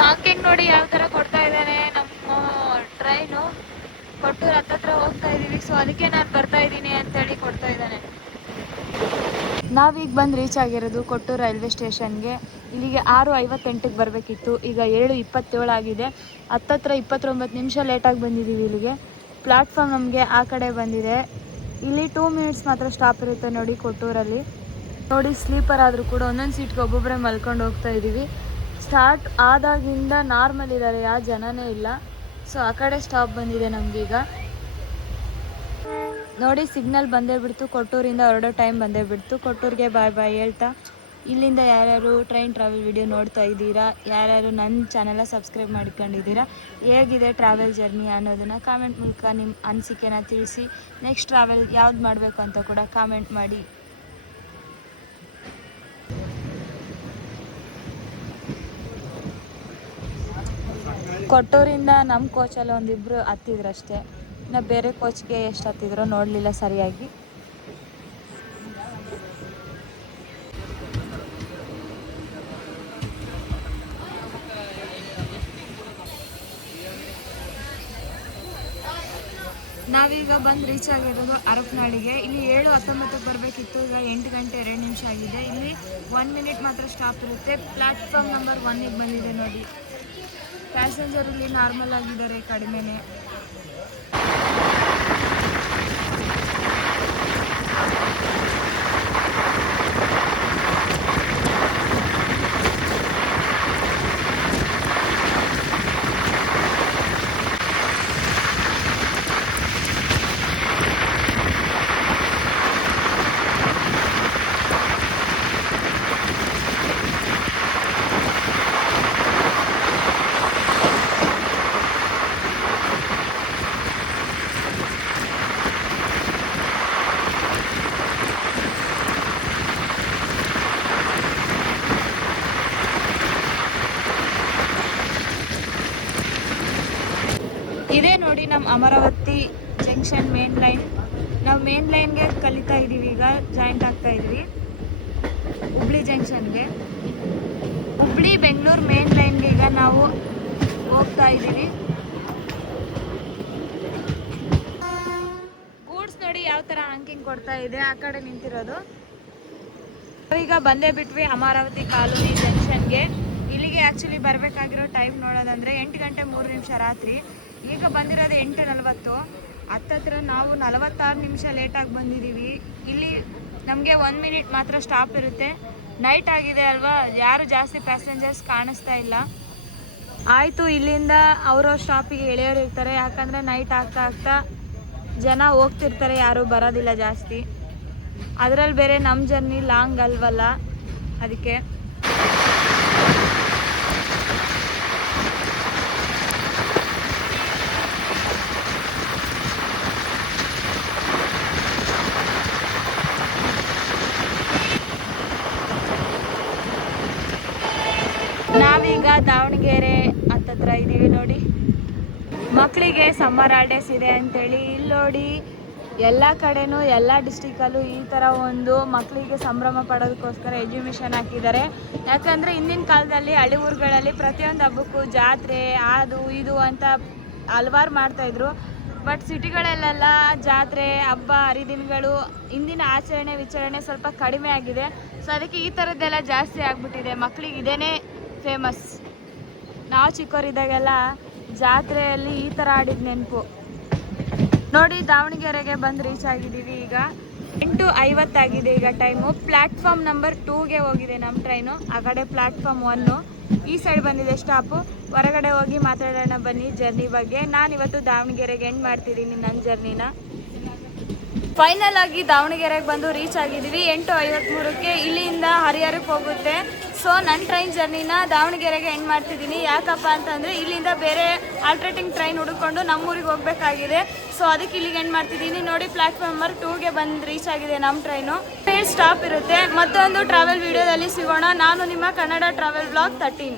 ಹಾಕಿಂಗ್ ನೋಡಿ ಯಾವ ಥರ ಕೊಡ್ತಾ ಇದ್ದಾನೆ ನಮ್ಮ ಟ್ರೈನು. ಕೊಟ್ಟೂರು ಹತ್ತತ್ರ ಹೋಗ್ತಾ ಇದ್ದೀವಿ. ಸೊ ಅದಕ್ಕೆ ನಾನು ಬರ್ತಾ ಇದ್ದೀನಿ ಅಂತೇಳಿ ಕೊಡ್ತಾ ಇದ್ದಾನೆ. ನಾವೀಗ ಬಂದು ರೀಚ್ ಆಗಿರೋದು ಕೊಟ್ಟೂರು ರೈಲ್ವೆ ಸ್ಟೇಷನ್ಗೆ. ಇಲ್ಲಿಗೆ 6:58ಕ್ಕೆ ಬರಬೇಕಿತ್ತು. ಈಗ 7:27 ಆಗಿದೆ. ಹತ್ತತ್ರ 29 ನಿಮಿಷ ಲೇಟಾಗಿ ಬಂದಿದ್ದೀವಿ ಇಲ್ಲಿಗೆ. ಪ್ಲ್ಯಾಟ್ಫಾರ್ಮ್ ನಮಗೆ ಆ ಕಡೆ ಬಂದಿದೆ. ಇಲ್ಲಿ 2 ಮಿನಿಟ್ಸ್ ಮಾತ್ರ ಸ್ಟಾಪ್ ಇರುತ್ತೆ ನೋಡಿ ಕೊಟ್ಟೂರಲ್ಲಿ. ನೋಡಿ ಸ್ಲೀಪರ್ ಆದರೂ ಕೂಡ ಒಂದೊಂದು ಸೀಟ್ಗೆ ಒಬ್ಬೊಬ್ಬರೇ ಮಲ್ಕೊಂಡು ಹೋಗ್ತಾ ಇದ್ದೀವಿ. ಸ್ಟಾರ್ಟ್ ಆದಾಗಿಂದ ನಾರ್ಮಲ್ ಇದ್ದಾರೆ, ಯಾವ ಜನನೇ ಇಲ್ಲ. ಸೊ ಆ ಕಡೆ ಸ್ಟಾಪ್ ಬಂದಿದೆ ನಮಗೀಗ. ನೋಡಿ ಸಿಗ್ನಲ್ ಬಂದೇ ಬಿಡ್ತು. ಕೊಟ್ಟೂರಿಂದ ಹೊರಡೋ ಟೈಮ್ ಬಂದೇ ಬಿಡ್ತು. ಕೊಟ್ಟೂರಿಗೆ ಬಾಯ್ ಬಾಯ್ ಹೇಳ್ತಾ ಇಲ್ಲಿಂದ ಯಾರ್ಯಾರು ಟ್ರೈನ್ ಟ್ರಾವೆಲ್ ವಿಡಿಯೋ ನೋಡ್ತಾ ಇದ್ದೀರಾ, ಯಾರ್ಯಾರು ನನ್ನ ಚಾನೆಲ್ನ ಸಬ್ಸ್ಕ್ರೈಬ್ ಮಾಡ್ಕೊಂಡಿದ್ದೀರಾ, ಹೇಗಿದೆ ಟ್ರಾವೆಲ್ ಜರ್ನಿ ಅನ್ನೋದನ್ನು ಕಾಮೆಂಟ್ ಮೂಲಕ ನಿಮ್ಮ ಅನಿಸಿಕೆನ ತಿಳಿಸಿ. ನೆಕ್ಸ್ಟ್ ಟ್ರಾವೆಲ್ ಯಾವ್ದು ಮಾಡಬೇಕು ಅಂತ ಕೂಡ ಕಾಮೆಂಟ್ ಮಾಡಿ. ಕೊಟ್ಟೂರಿಂದ ನಮ್ಮ ಕೋಚಲ್ಲಿ ಒಂದಿಬ್ಬರು ಹತ್ತಿದ್ರು ಅಷ್ಟೇ. ಇನ್ನು ಬೇರೆ ಕೋಚ್ಗೆ ಎಷ್ಟು ಹತ್ತಿದ್ರೋ ನೋಡಲಿಲ್ಲ ಸರಿಯಾಗಿ. ನಾವೀಗ ಬಂದು ರೀಚ್ ಆಗಿರೋದು ಹರಪನಹಳ್ಳಿಗೆ. ಇಲ್ಲಿ 7:19ಕ್ಕೆ ಬರಬೇಕಿತ್ತು. ಈಗ 8 ಗಂಟೆ 2 ನಿಮಿಷ ಆಗಿದೆ. ಇಲ್ಲಿ 1 ಮಿನಿಟ್ ಮಾತ್ರ ಸ್ಟಾಪ್ ಇರುತ್ತೆ. ಪ್ಲ್ಯಾಟ್ಫಾರ್ಮ್ ನಂಬರ್ 1ಗೆ ಬಂದಿದೆ ನೋಡಿ. ಪ್ಯಾಸೆಂಜರ್ ಇಲ್ಲಿ ನಾರ್ಮಲ್ ಆಗಿದ್ದಾರೆ, ಕಡಿಮೆನೇ. ಇದೇ ನೋಡಿ ನಮ್ಮ ಅಮರಾವತಿ ಜಂಕ್ಷನ್ ಮೇನ್ ಲೈನ್. ನಾವು ಮೇನ್ ಲೈನ್ಗೆ ಕಲಿತಾ ಇದ್ದೀವಿ, ಈಗ ಜಾಯಿಂಟ್ ಆಗ್ತಾ ಇದ್ವಿ ಹುಬ್ಳಿ ಜಂಕ್ಷನ್ಗೆ. ಹುಬ್ಳಿ ಬೆಂಗಳೂರು ಮೇನ್ ಲೈನ್ಗೆ ಈಗ ನಾವು ಹೋಗ್ತಾ ಇದ್ದೀವಿ. ಗೂಡ್ಸ್ ನೋಡಿ ಯಾವ ಥರ ಆಂಕಿಂಗ್ ಕೊಡ್ತಾ ಇದೆ, ಆ ಕಡೆ ನಿಂತಿರೋದು. ಈಗ ಬಂದೇ ಬಿಟ್ವಿ ಅಮರಾವತಿ ಕಾಲೋನಿ ಜಂಕ್ಷನ್ಗೆ. ಇಲ್ಲಿಗೆ ಆ್ಯಕ್ಚುಲಿ ಬರಬೇಕಾಗಿರೋ ಟೈಮ್ ನೋಡೋದಂದರೆ 8 ಗಂಟೆ 3 ನಿಮಿಷ ರಾತ್ರಿ. ಈಗ ಬಂದಿರೋದು 8:40. ಹತ್ತತ್ರ ನಾವು 46 ನಿಮಿಷ ಲೇಟಾಗಿ ಬಂದಿದ್ದೀವಿ. ಇಲ್ಲಿ ನಮಗೆ 1 ಮಿನಿಟ್ ಮಾತ್ರ ಸ್ಟಾಪ್ ಇರುತ್ತೆ. ನೈಟ್ ಆಗಿದೆ ಅಲ್ವಾ, ಯಾರು ಜಾಸ್ತಿ ಪ್ಯಾಸೆಂಜರ್ಸ್ ಕಾಣಿಸ್ತಾ ಇಲ್ಲ. ಆಯಿತು, ಇಲ್ಲಿಂದ ಅವರ ಸ್ಟಾಪಿಗೆ ಎಳೆಯೋರು ಇರ್ತಾರೆ, ಯಾಕಂದರೆ ನೈಟ್ ಆಗ್ತಾ ಆಗ್ತಾ ಜನ ಹೋಗ್ತಿರ್ತಾರೆ, ಯಾರೂ ಬರೋದಿಲ್ಲ ಜಾಸ್ತಿ. ಅದರಲ್ಲಿ ಬೇರೆ ನಮ್ಮ ಜರ್ನಿ ಲಾಂಗ್ ಅಲ್ವಲ್ಲ, ಅದಕ್ಕೆ. ನಾವೀಗ ದಾವಣಗೆರೆ ಹತ್ತತ್ರ ಇದ್ದೀವಿ ನೋಡಿ. ಮಕ್ಕಳಿಗೆ ಸಮ್ಮರ್ ಹಾಲಿಡೇಸ್ ಇದೆ ಅಂತೇಳಿ ಇಲ್ಲಿ ನೋಡಿ ಎಲ್ಲ ಕಡೆನೂ ಎಲ್ಲ ಡಿಸ್ಟಿಕಲ್ಲೂ ಈ ಥರ ಒಂದು ಮಕ್ಕಳಿಗೆ ಸಂಭ್ರಮ ಪಡೋದಕ್ಕೋಸ್ಕರ ಎಕ್ಸಿಬಿಷನ್ ಹಾಕಿದ್ದಾರೆ. ಯಾಕಂದರೆ ಹಿಂದಿನ ಕಾಲದಲ್ಲಿ ಹಳ್ಳಿ ಊರುಗಳಲ್ಲಿ ಪ್ರತಿಯೊಂದು ಹಬ್ಬಕ್ಕೂ ಜಾತ್ರೆ ಅದು ಇದು ಅಂತ ಹಲವಾರು ಮಾಡ್ತಾಯಿದ್ರು. ಬಟ್ ಸಿಟಿಗಳಲ್ಲೆಲ್ಲ ಜಾತ್ರೆ ಹಬ್ಬ ಹರಿದಿನಗಳು ಇಂದಿನ ಆಚರಣೆ ವಿಚಾರಣೆ ಸ್ವಲ್ಪ ಕಡಿಮೆ ಆಗಿದೆ. ಸೊ ಅದಕ್ಕೆ ಈ ಥರದ್ದೆಲ್ಲ ಜಾಸ್ತಿ ಆಗಿಬಿಟ್ಟಿದೆ. ಮಕ್ಕಳಿಗೆ ಇದೇನೇ ಫೇಮಸ್. ನಾವು ಚಿಕ್ಕವರಿದ್ದಾಗೆಲ್ಲ ಜಾತ್ರೆಯಲ್ಲಿ ಈ ಥರ ಆಡಿದ ನೆನಪು ನೋಡಿ. ದಾವಣಗೆರೆಗೆ ಬಂದು ರೀಚ್ ಆಗಿದ್ದೀವಿ. ಈಗ 8:50 ಆಗಿದೆ ಈಗ ಟೈಮು. ಪ್ಲ್ಯಾಟ್ಫಾರ್ಮ್ ನಂಬರ್ 2ಗೆ ಹೋಗಿದೆ ನಮ್ಮ ಟ್ರೈನು. ಆ ಕಡೆ ಪ್ಲ್ಯಾಟ್ಫಾರ್ಮ್ 1, ಈ ಸೈಡ್ ಬಂದಿದೆ ಸ್ಟಾಪು. ಹೊರಗಡೆ ಹೋಗಿ ಮಾತಾಡೋಣ ಬನ್ನಿ ಜರ್ನಿ ಬಗ್ಗೆ. ನಾನಿವತ್ತು ದಾವಣಗೆರೆಗೆ ಎಂಡ್ ಮಾಡ್ತಿದ್ದೀನಿ ನನ್ನ ಜರ್ನಿನ. ಫೈನಲ್ ಆಗಿ ದಾವಣಗೆರೆಗೆ ಬಂದು ರೀಚ್ ಆಗಿದ್ದೀವಿ 8:53ಕ್ಕೆ. ಇಲ್ಲಿಂದ ಹರಿಹರಕ್ಕೆ ಹೋಗುತ್ತೆ. ಸೊ ನನ್ನ ಟ್ರೈನ್ ಜರ್ನಿನ ದಾವಣಗೆರೆಗೆ ಎಂಡ್ ಮಾಡ್ತಿದ್ದೀನಿ. ಯಾಕಪ್ಪ ಅಂತಂದರೆ ಇಲ್ಲಿಂದ ಬೇರೆ ಆಲ್ಟ್ರೇಟಿಂಗ್ ಟ್ರೈನ್ ಹುಡುಕೊಂಡು ನಮ್ಮೂರಿಗೆ ಹೋಗಬೇಕಾಗಿದೆ. ಸೊ ಅದಕ್ಕೆ ಇಲ್ಲಿಗೆ ಎಂಡ್ ಮಾಡ್ತಿದ್ದೀನಿ ನೋಡಿ. ಪ್ಲ್ಯಾಟ್ಫಾರ್ಮ್ ನಂಬರ್ 2ಗೆ ಬಂದು ರೀಚ್ ಆಗಿದೆ ನಮ್ಮ ಟ್ರೈನು. ಟ್ರೈನ್ ಸ್ಟಾಪ್ ಇರುತ್ತೆ. ಮತ್ತೊಂದು ಟ್ರಾವೆಲ್ ವಿಡಿಯೋದಲ್ಲಿ ಸಿಗೋಣ. ನಾನು ನಿಮ್ಮ ಕನ್ನಡ ಟ್ರಾವೆಲ್ ಬ್ಲಾಗ್ 13.